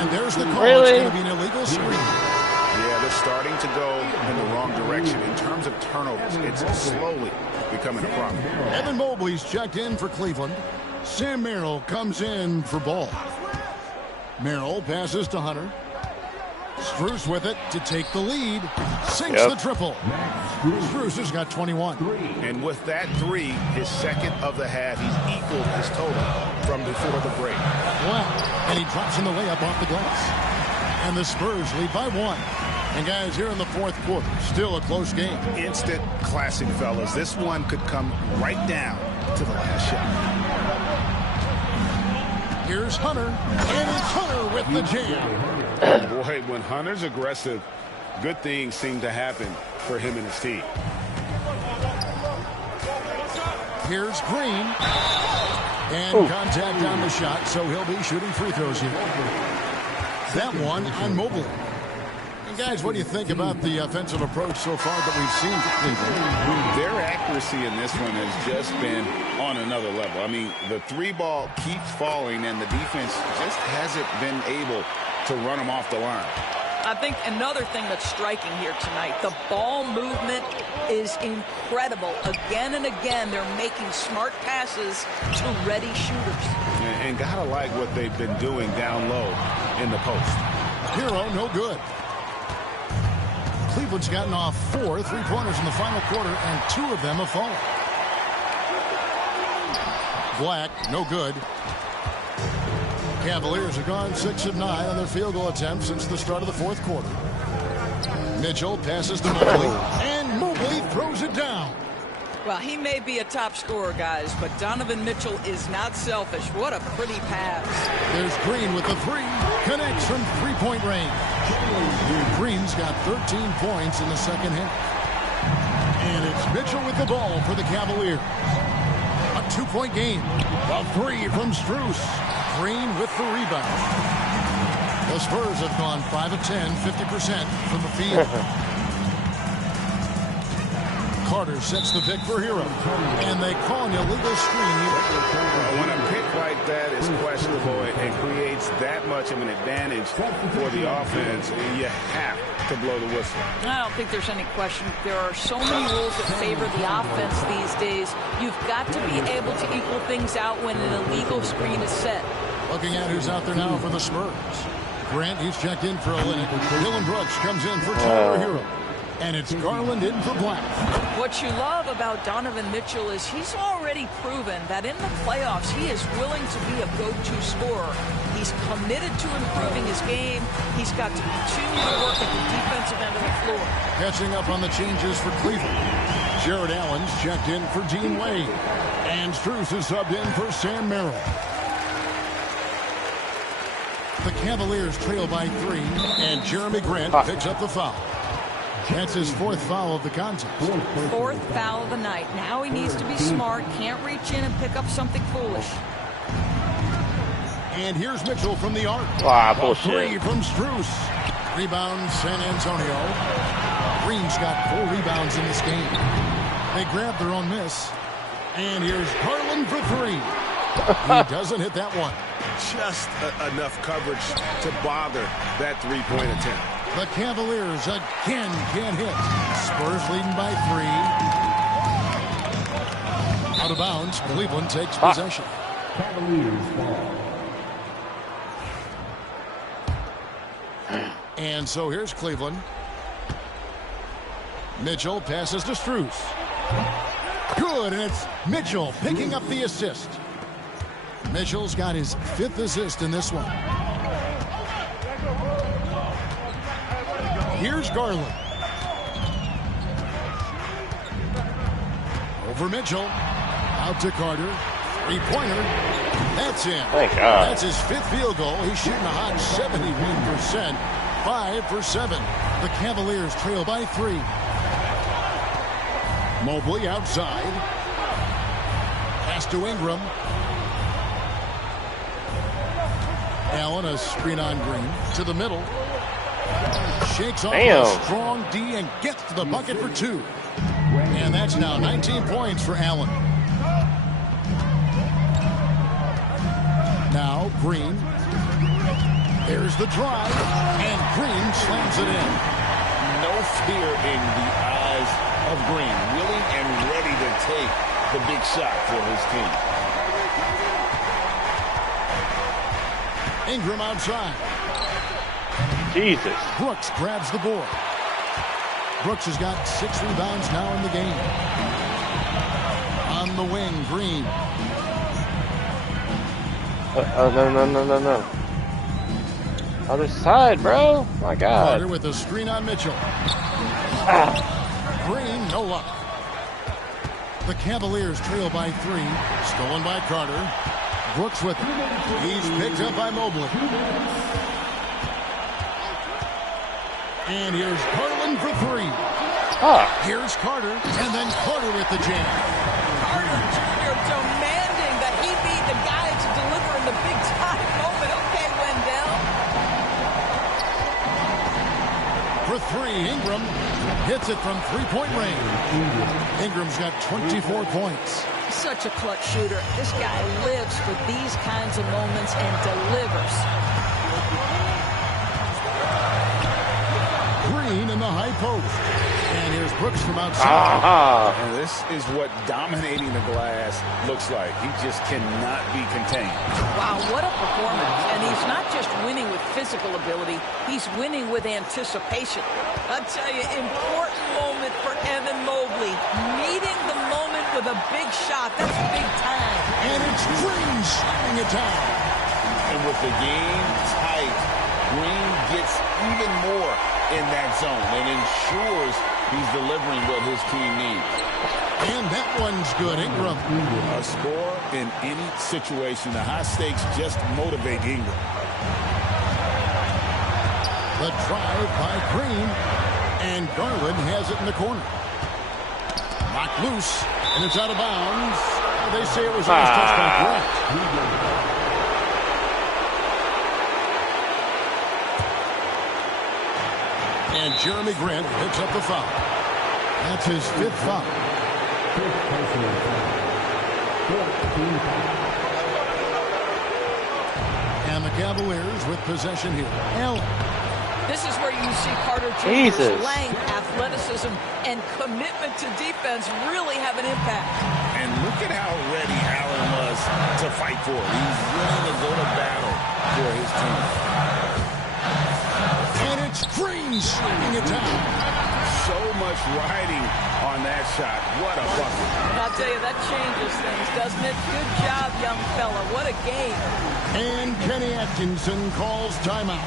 And there's the call. It's going to be an illegal screen. Yeah, they're starting to go in the wrong direction. In terms of turnovers, it's slowly becoming a problem. Evan Mobley's checked in for Cleveland. Sam Merrill comes in for Ball. Merrill passes to Hunter. Strus with it to take the lead. Sinks the triple. Strus has got 21. And with that 3, his second of the half, he's equaled his total from before the break. Wow. And he drops in the layup off the glass. And the Spurs lead by 1. And guys, here in the 4th quarter, still a close game. Instant classic, fellas. This one could come right down to the last shot. Here's Hunter. And it's Hunter with the jam. Boy, when Hunter's aggressive, good things seem to happen for him and his team. Here's Green. And contact on the shot, so he'll be shooting free throws here. That one on Mobley. And guys, what do you think about the offensive approach so far that we've seen from Cleveland? Their accuracy in this one has just been on another level. I mean, the 3 ball keeps falling, and the defense just hasn't been able to run them off the line. I think another thing that's striking here tonight, the ball movement is incredible. Again and again, they're making smart passes to ready shooters. And gotta like what they've been doing down low in the post. Hero, no good. Cleveland's gotten off 4 3-pointers in the final quarter, and 2 of them have fallen. Black, no good. Cavaliers have gone 6 of 9 on their field goal attempts since the start of the fourth quarter. Mitchell passes to Mobley, and Mobley throws it down. Well, he may be a top scorer, guys, but Donovan Mitchell is not selfish. What a pretty pass. There's Green with the 3. Connects from three-point range. Green's got 13 points in the second half. And it's Mitchell with the ball for the Cavaliers. A 2-point game. A 3 from Strus. Green with the rebound. The Spurs have gone 5 of 10, 50% from the field. Carter sets the pick for Hero, and they call an illegal screen. When a pick like that is questionable and creates that much of an advantage for the offense, you have to blow the whistle. I don't think there's any question. There are so many rules that favor the offense these days. You've got to be able to equal things out when an illegal screen is set. Looking at who's out there now for the Spurs. Grant, he's checked in for Olynyk. Dylan Brooks comes in for Tyler Hero. And it's Garland in for Black. What you love about Donovan Mitchell is he's already proven that in the playoffs he is willing to be a go-to scorer. He's committed to improving his game. He's got to continue to work at the defensive end of the floor. Catching up on the changes for Cleveland. Jared Allen's checked in for Dean Wade. And Strus is subbed in for Sam Merrill. The Cavaliers trail by 3, and Jeremy Grant picks up the foul. That's his 4th foul of the contest. 4th foul of the night. Now he needs to be smart. Can't reach in and pick up something foolish. And here's Mitchell from the arc. Bullshit. 3 from Strus. Rebound San Antonio. Green's got 4 rebounds in this game. They grab their own miss. And here's Garland for 3. He doesn't hit that one. Just enough coverage to bother that 3-point attempt. The Cavaliers again can't hit. Spurs leading by 3. Out of bounds. Cleveland takes possession. Cavaliers ball. And so here's Cleveland. Mitchell passes to Strus. Good, and it's Mitchell picking up the assist. Mitchell's got his 5th assist in this one. Here's Garland. Over Mitchell. Out to Carter. 3-pointer. That's in. Thank God. That's his 5th field goal. He's shooting a hot 71%. 5 for 7. The Cavaliers trail by 3. Mobley outside. Pass to Ingram. Allen, a screen on Green. To the middle. Shakes off a strong D and gets to the bucket for 2. And that's now 19 points for Allen. Now Green. There's the drive. And Green slams it in. No fear in the eyes of Green. Willing and ready to take the big shot for his team. Ingram outside. Jesus. Brooks grabs the board. Brooks has got 6 rebounds now in the game. On the wing, Green. No. Other side, bro. My God. Carter with a screen on Mitchell. Green, no luck. The Cavaliers trail by 3. Stolen by Carter. Brooks with it. He's picked up by Mobley. And here's Garland for 3. Here's Carter, and then Carter with the jam. Carter Jr. demanding that he be the guy to deliver in the big time moment. Okay, Wendell. For 3, Ingram hits it from 3-point range. Ingram's got 24 points. Such a clutch shooter. This guy lives for these kinds of moments and delivers. post. And here's Brooks from outside. And this is what dominating the glass looks like. He just cannot be contained. Wow, what a performance. And he's not just winning with physical ability, he's winning with anticipation. I'll tell you, important moment for Evan Mobley. Meeting the moment with a big shot. That's big time. And it's Green slamming it down. And with the game tight, Green gets even more in that zone and ensures he's delivering what his team needs. And that one's good. Ingram. A score in any situation. The high stakes just motivate Ingram. The drive by Green. And Garland has it in the corner. Knocked loose. And it's out of bounds. They say it was a touch by Grant. And Jeremy Grant picks up the foul. That's his 5th foul. And the Cavaliers with possession here. Allen. This is where you see Carter Jr.'s length, athleticism, and commitment to defense really have an impact. And look at how ready Allen was to fight for it. He's willing to go to battle for his team. And it's Green slinging it down. So much riding on that shot. What a bucket. And I'll tell you, that changes things, doesn't it? Good job, young fella. What a game. And Kenny Atkinson calls timeout.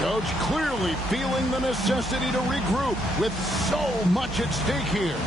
Coach clearly feeling the necessity to regroup with so much at stake here.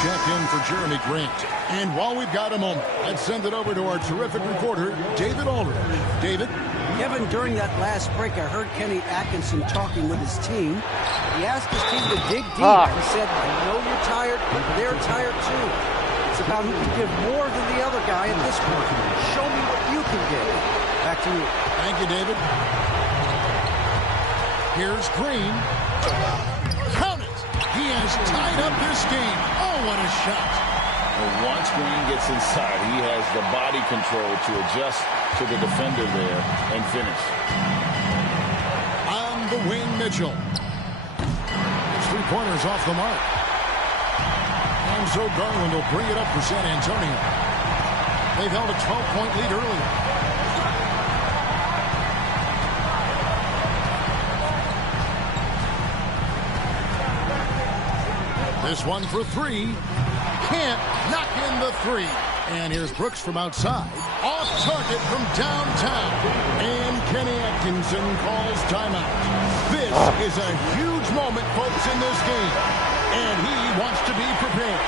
Checked in for Jeremy Grant. And while we've got a moment, let's send it over to our terrific reporter, David Aldridge. David? Kevin, during that last break, I heard Kenny Atkinson talking with his team. He asked his team to dig deep. He said, I know you're tired, but they're tired too. It's about who can give more than the other guy at this point. Show me what you can give. Back to you. Thank you, David. Here's Green. Count it. He has tied up this game. Oh, what a shot. Well, once Green gets inside, he has the body control to adjust to the defender there and finish. On the wing, Mitchell. His 3-pointers off the mark. And so Garland will bring it up for San Antonio. They've held a 12-point lead earlier. This one for 3. Can't knock in the 3. And here's Brooks from outside. Off target from downtown. And Kenny Atkinson calls timeout. This is a huge moment, folks, in this game. And he wants to be prepared.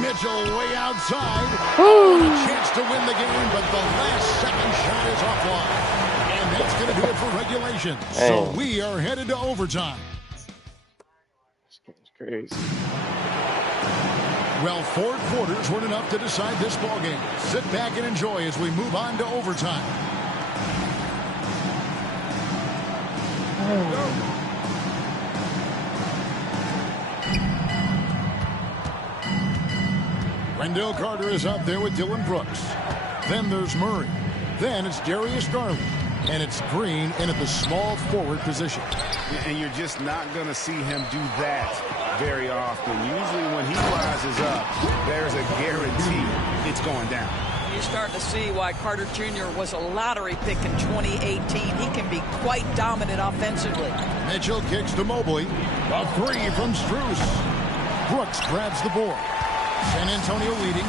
Mitchell way outside. A chance to win the game, but the last second shot is offline. And that's going to do it for regulation. So we are headed to overtime. This game's crazy. Well, 4 quarters weren't enough to decide this ball game. Sit back and enjoy as we move on to overtime. Wendell Carter is out there with Dylan Brooks. Then there's Murray. Then it's Darius Garland. And it's Green in at the small forward position. And you're just not going to see him do that very often. Usually when he rises up, there's a guarantee it's going down. You're starting to see why Carter Jr. was a lottery pick in 2018. He can be quite dominant offensively. Mitchell kicks to Mobley. A 3 from Strus. Brooks grabs the board. San Antonio leading.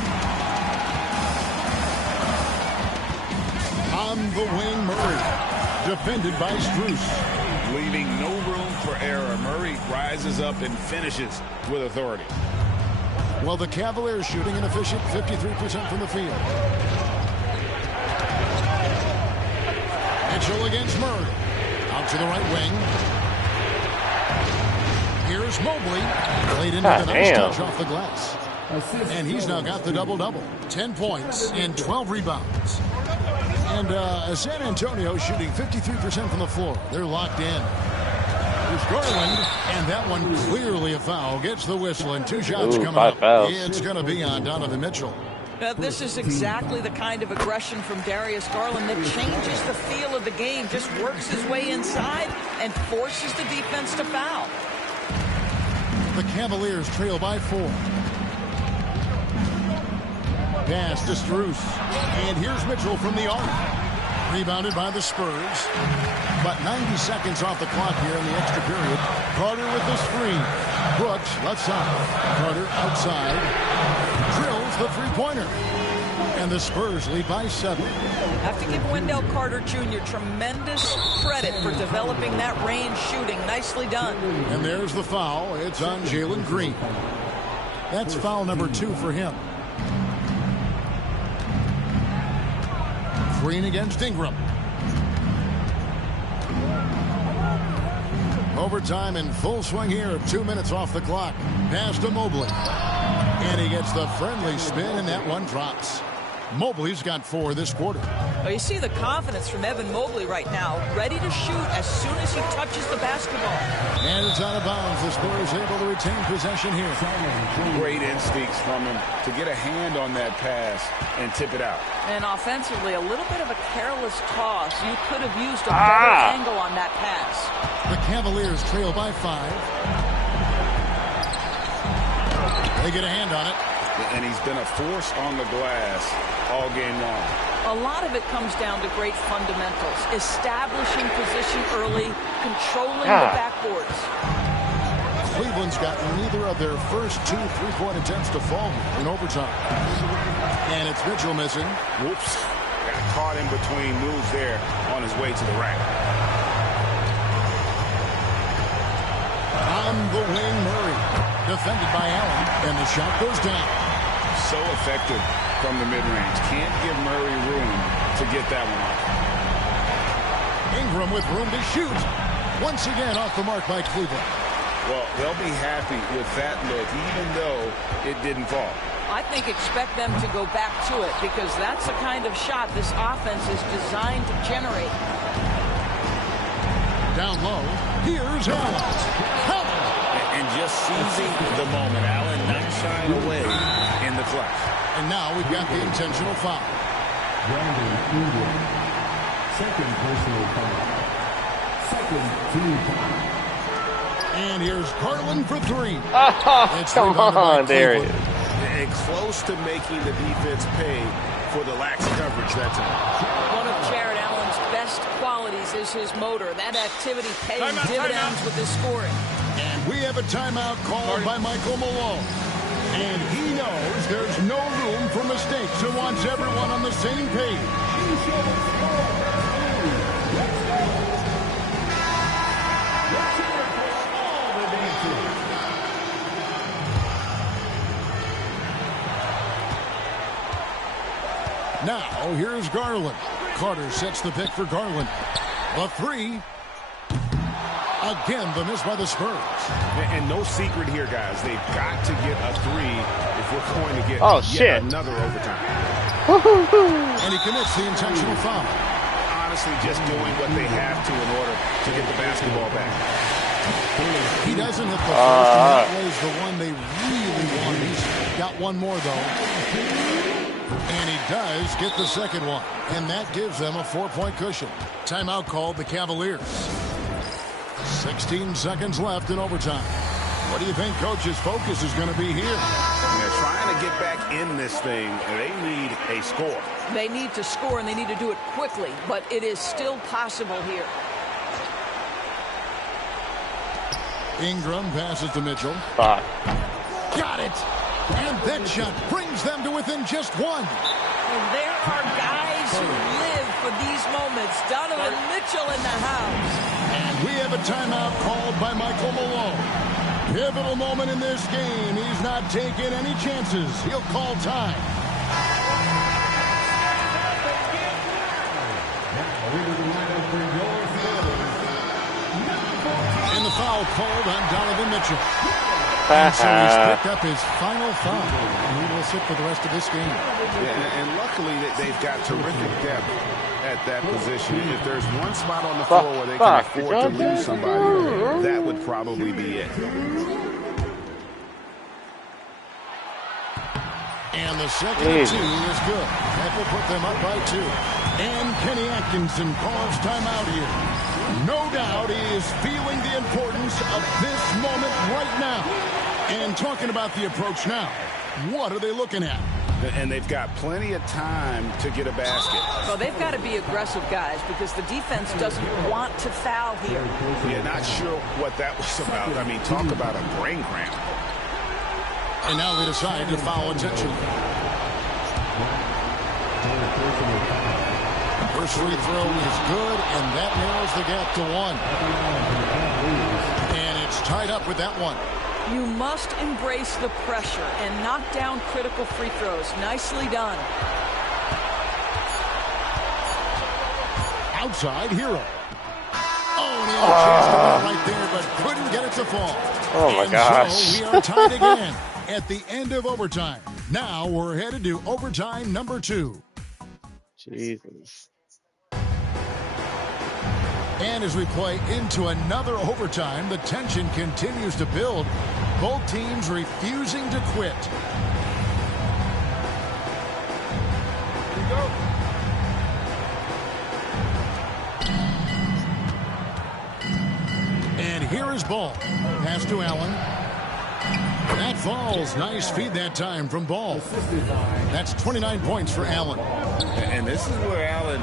On the wing, Murray. Defended by Strus. Leaving no room for error. Murray rises up and finishes with authority. Well, the Cavaliers shooting an efficient 53% from the field. Mitchell against Murray. Out to the right wing. Here's Mobley. Played into the nice touch off the glass. And he's now got the double-double. 10 points and 12 rebounds. And San Antonio shooting 53% from the floor. They're locked in. Here's Garland, and that one clearly a foul. Gets the whistle, and 2 shots coming up. Fouls. It's going to be on Donovan Mitchell. This is exactly the kind of aggression from Darius Garland that changes the feel of the game, just works his way inside and forces the defense to foul. The Cavaliers trail by 4. Pass to Strus. And here's Mitchell from the arc. Rebounded by the Spurs. But 90 seconds off the clock here in the extra period. Carter with the screen. Brooks left side. Carter outside. Drills the three-pointer. And the Spurs lead by 7. Have to give Wendell Carter Jr. tremendous credit for developing that range shooting. Nicely done. And there's the foul. It's on Jalen Green. That's foul number 2 for him. Green against Ingram. Overtime in full swing here. 2 minutes off the clock. Pass to Mobley. And he gets the friendly spin, and that one drops. Mobley's got 4 this quarter. Well, you see the confidence from Evan Mobley right now, ready to shoot as soon as he touches the basketball. And it's out of bounds. The Spurs able to retain possession here. Great instincts from him to get a hand on that pass and tip it out. And offensively, a little bit of a careless toss. You could have used a better angle on that pass. The Cavaliers trail by 5. They get a hand on it. And he's been a force on the glass all game long. A lot of it comes down to great fundamentals. Establishing position early, controlling the backboards. Cleveland's got neither of their first 2 3-point attempts to fall in overtime. And it's Mitchell missing. Whoops. Got caught in between moves there on his way to the rack. On the wing, Murray. Defended by Allen. And the shot goes down. So effective from the mid-range. Can't give Murray room to get that one off. Ingram with room to shoot. Once again off the mark by Cleveland. Well, they'll be happy with that look, even though it didn't fall. I think expect them to go back to it because that's the kind of shot this offense is designed to generate. Down low, here's Allen. And just seizing the moment. Allen not shying away in the clutch. And now we've got the intentional foul. Second personal foul. Second team foul. And here's Garland for 3. Come on, there it is. And close to making the defense pay for the lax coverage that time. One of Jared Allen's best qualities is his motor. That activity paying dividends with his scoring. And we have a timeout called by Michael Malone. And he knows there's no room for mistakes and wants everyone on the same page. Now, here's Garland. Carter sets the pick for Garland. A 3. Again, the miss by the Spurs. And no secret here, guys. They've got to get a 3 if we're going to get yet another overtime. And he commits the intentional foul. Honestly, just doing what they have to in order to get the basketball back. He doesn't hit the first, and that was the one they really wanted. He's got one more, though. And he does get the second one. And that gives them a 4-point cushion. Timeout called the Cavaliers. 16 seconds left in overtime. What do you think Coach's focus is going to be here? They're trying to get back in this thing, and they need a score. They need to score, and they need to do it quickly, but it is still possible here. Ingram passes to Mitchell. Got it! And that shot brings them to within just 1. And there are guys who live for these moments. Donovan Mitchell in the house. And we have a timeout called by Michael Malone. Pivotal moment in this game. He's not taking any chances. He'll call time. And the foul called on Donovan Mitchell. And so he's picked up his final foul. And he will sit for the rest of this game. Yeah, and luckily they've got terrific depth at that position. If there's one spot on the floor where they can afford to lose somebody, that would probably be it. And the second two is good. That will put them up by 2. And Kenny Atkinson calls timeout here. No doubt he is feeling the importance of this moment right now. And talking about the approach now, what are they looking at? And they've got plenty of time to get a basket. Well, they've got to be aggressive, guys, because the defense doesn't want to foul here. Yeah, not sure what that was about. I mean, talk about a brain cramp. And now they decide to foul intentionally. First free throw is good, and that narrows the gap to 1. And it's tied up with that one. You must embrace the pressure and knock down critical free throws. Nicely done. Outside, Hero. Oh, and he had a chance to win right there, but couldn't get it to fall. Oh, my gosh. So we are tied again at the end of overtime. Now we're headed to overtime number 2. Jesus. And as we play into another overtime, the tension continues to build. Both teams refusing to quit. Here we go. And here is ball. Pass to Allen. That falls. Nice feed that time from Ball. That's 29 points for Allen. And this is where Allen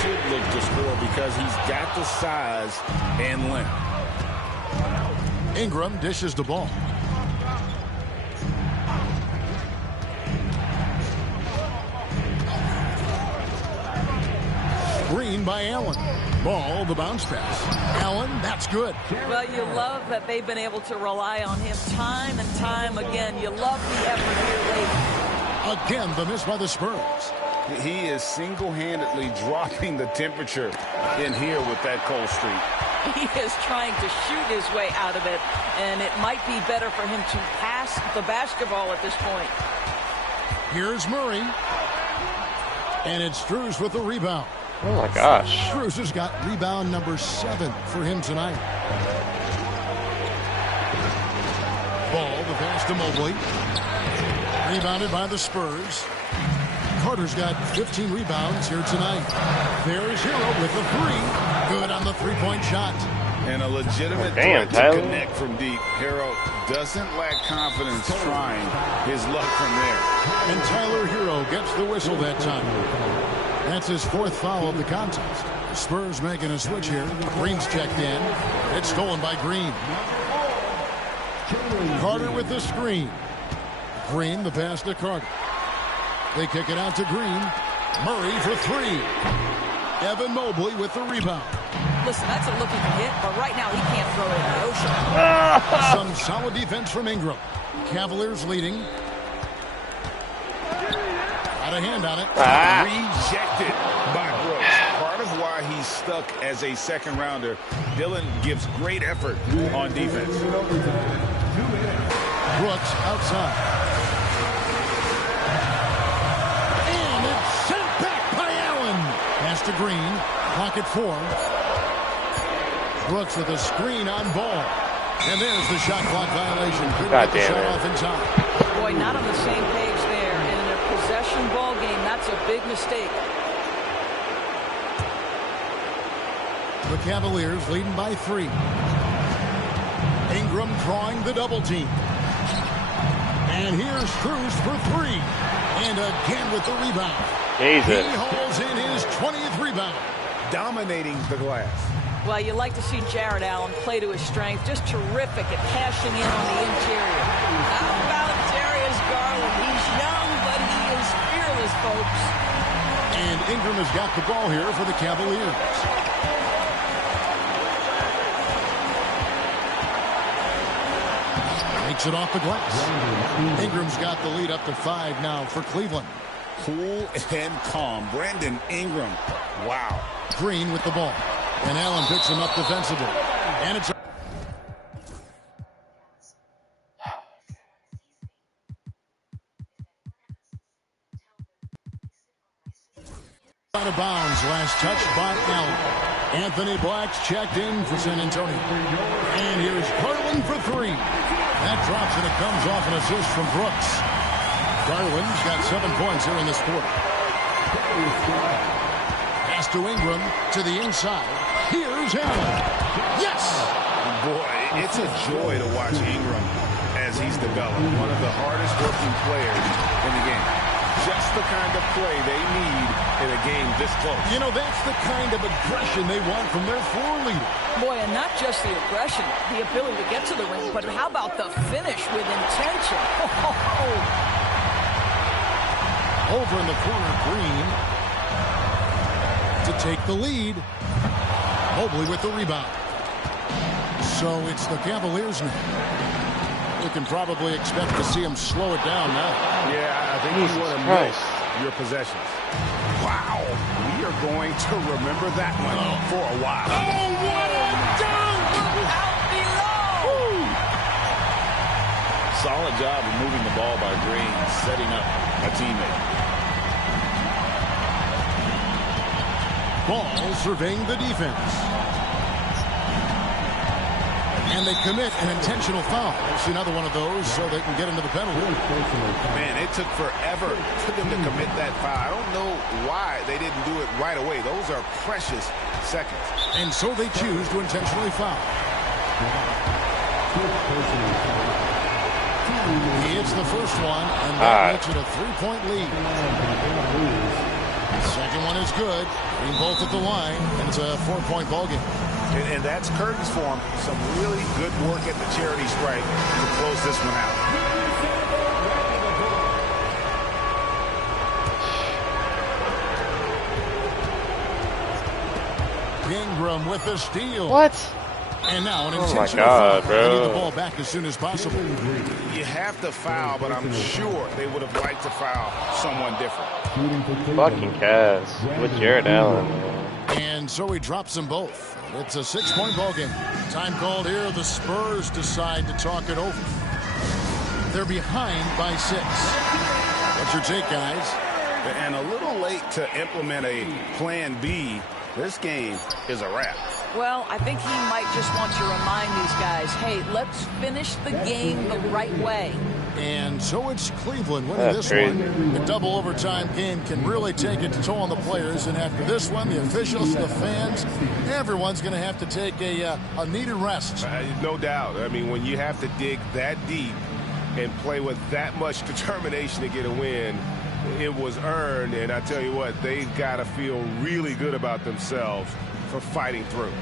should look to score because he's got the size and length. Ingram dishes the ball. Green by Allen. Ball, the bounce pass. Allen, that's good. Well, you love that they've been able to rely on him time and time again. You love the effort here late. Again, the miss by the Spurs. He is single-handedly dropping the temperature in here with that cold streak. He is trying to shoot his way out of it, and it might be better for him to pass the basketball at this point. Here's Murray. And it's Strus with the rebound. Oh, my gosh. Strus has got rebound number 7 for him tonight. Ball, the pass to Mobley. Rebounded by the Spurs. Carter's got 15 rebounds here tonight. There's Hero with the 3. Good on the three-point shot. And a legitimate threat to connect from deep. Hero doesn't lack confidence trying his luck from there. And Tyler Hero gets the whistle that time. That's his 4th foul of the contest. The Spurs making a switch here. Green's checked in. It's stolen by Green. Carter with the screen. Green, the pass to Carter. They kick it out to Green. Murray for 3. Evan Mobley with the rebound. Listen, that's a looking hit, but right now he can't throw it in the ocean. Some solid defense from Ingram. Cavaliers leading. Got a hand on it. Rejected by Brooks. Part of why he's stuck as a second rounder. Dillon gives great effort on defense. Brooks outside. And it's sent back by Allen. Pass to Green. Pocket 4. Brooks with a screen on Ball. And there's the shot clock violation. Couldn't get the shot off in time. Boy, not on the same page there. And in a possession ball game, that's a big mistake. The Cavaliers leading by 3. Ingram drawing the double team. And here's Strus for 3. And again with the rebound. Jesus. He hauls in his 20th rebound. Dominating the glass. Well, you like to see Jared Allen play to his strength. Just terrific at cashing in on the interior. How about Darius Garland? He's young, but he is fearless, folks. And Ingram has got the ball here for the Cavaliers. Makes it off the glass. Ingram's got the lead up to 5 now for Cleveland. Cool and calm. Brandon Ingram. Wow. Green with the ball. And Allen picks him up defensively. And it's... of bounds. Last touch by Allen. Anthony Black's checked in for San Antonio. And here's Garland for three. That drops and it comes off an assist from Brooks. Garland's got 7 points here in this quarter. Pass to Ingram to the inside. Here's Allen. Yes! Boy, it's a joy to watch Ingram as he's developed. One of the hardest working players in the game. Just the kind of play they need in a game this close. You know, that's the kind of aggression they want from their floor leader. Boy, and not just the aggression, the ability to get to the ring, but how about the finish with intention? Over in the corner, Green to take the lead. Mobley with the rebound. So it's the Cavaliers now. We can probably expect to see him slow it down now. Yeah, I think you want to miss your possessions. Wow. We are going to remember that one for a while. Oh, what a dunk! Out below! Woo. Solid job of moving the ball by Green, setting up a teammate. Ball surveying the defense. And they commit an intentional foul. It's another one of those so they can get into the penalty. Man, it took forever for them to commit that foul. I don't know why they didn't do it right away. Those are precious seconds. And so they choose to intentionally foul. It's the first one, and that makes it a 3-point lead. Second one is good. Being both at the line, and it's a 4-point ballgame. And that's curtains for him. Some really good work at the charity stripe to close this one out. Ingram with the steal. What? And now an Oh intentional my God, foul. bro. They need the ball back as soon as possible. You have to foul, but I'm sure they would have liked to foul someone different. Fucking Cavs with Jared Allen. And so he drops them both. It's a 6-point ball game. Time called here. The Spurs decide to talk it over. They're behind by 6. What's your take, guys? And a little late to implement a plan B. This game is a wrap. Well, I think he might just want to remind these guys, hey, let's finish the game the right way. And so it's Cleveland winning this one. The double overtime game can really take a toll on the players. And after this one, the officials, the fans, everyone's going to have to take a needed rest. No doubt. I mean, when you have to dig that deep and play with that much determination to get a win, it was earned. And I tell you what, they've got to feel really good about themselves for fighting through.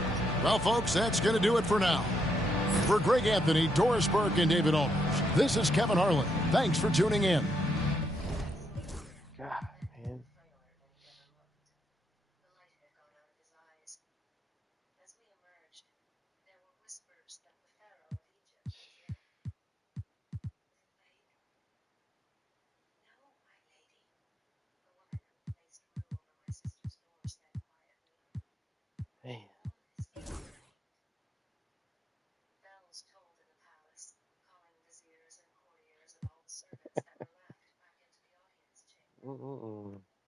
Well, folks, that's going to do it for now. For Greg Anthony, Doris Burke, and David Aldridge, this is Kevin Harlan. Thanks for tuning in. God, man. Man. Mm-mm-mm.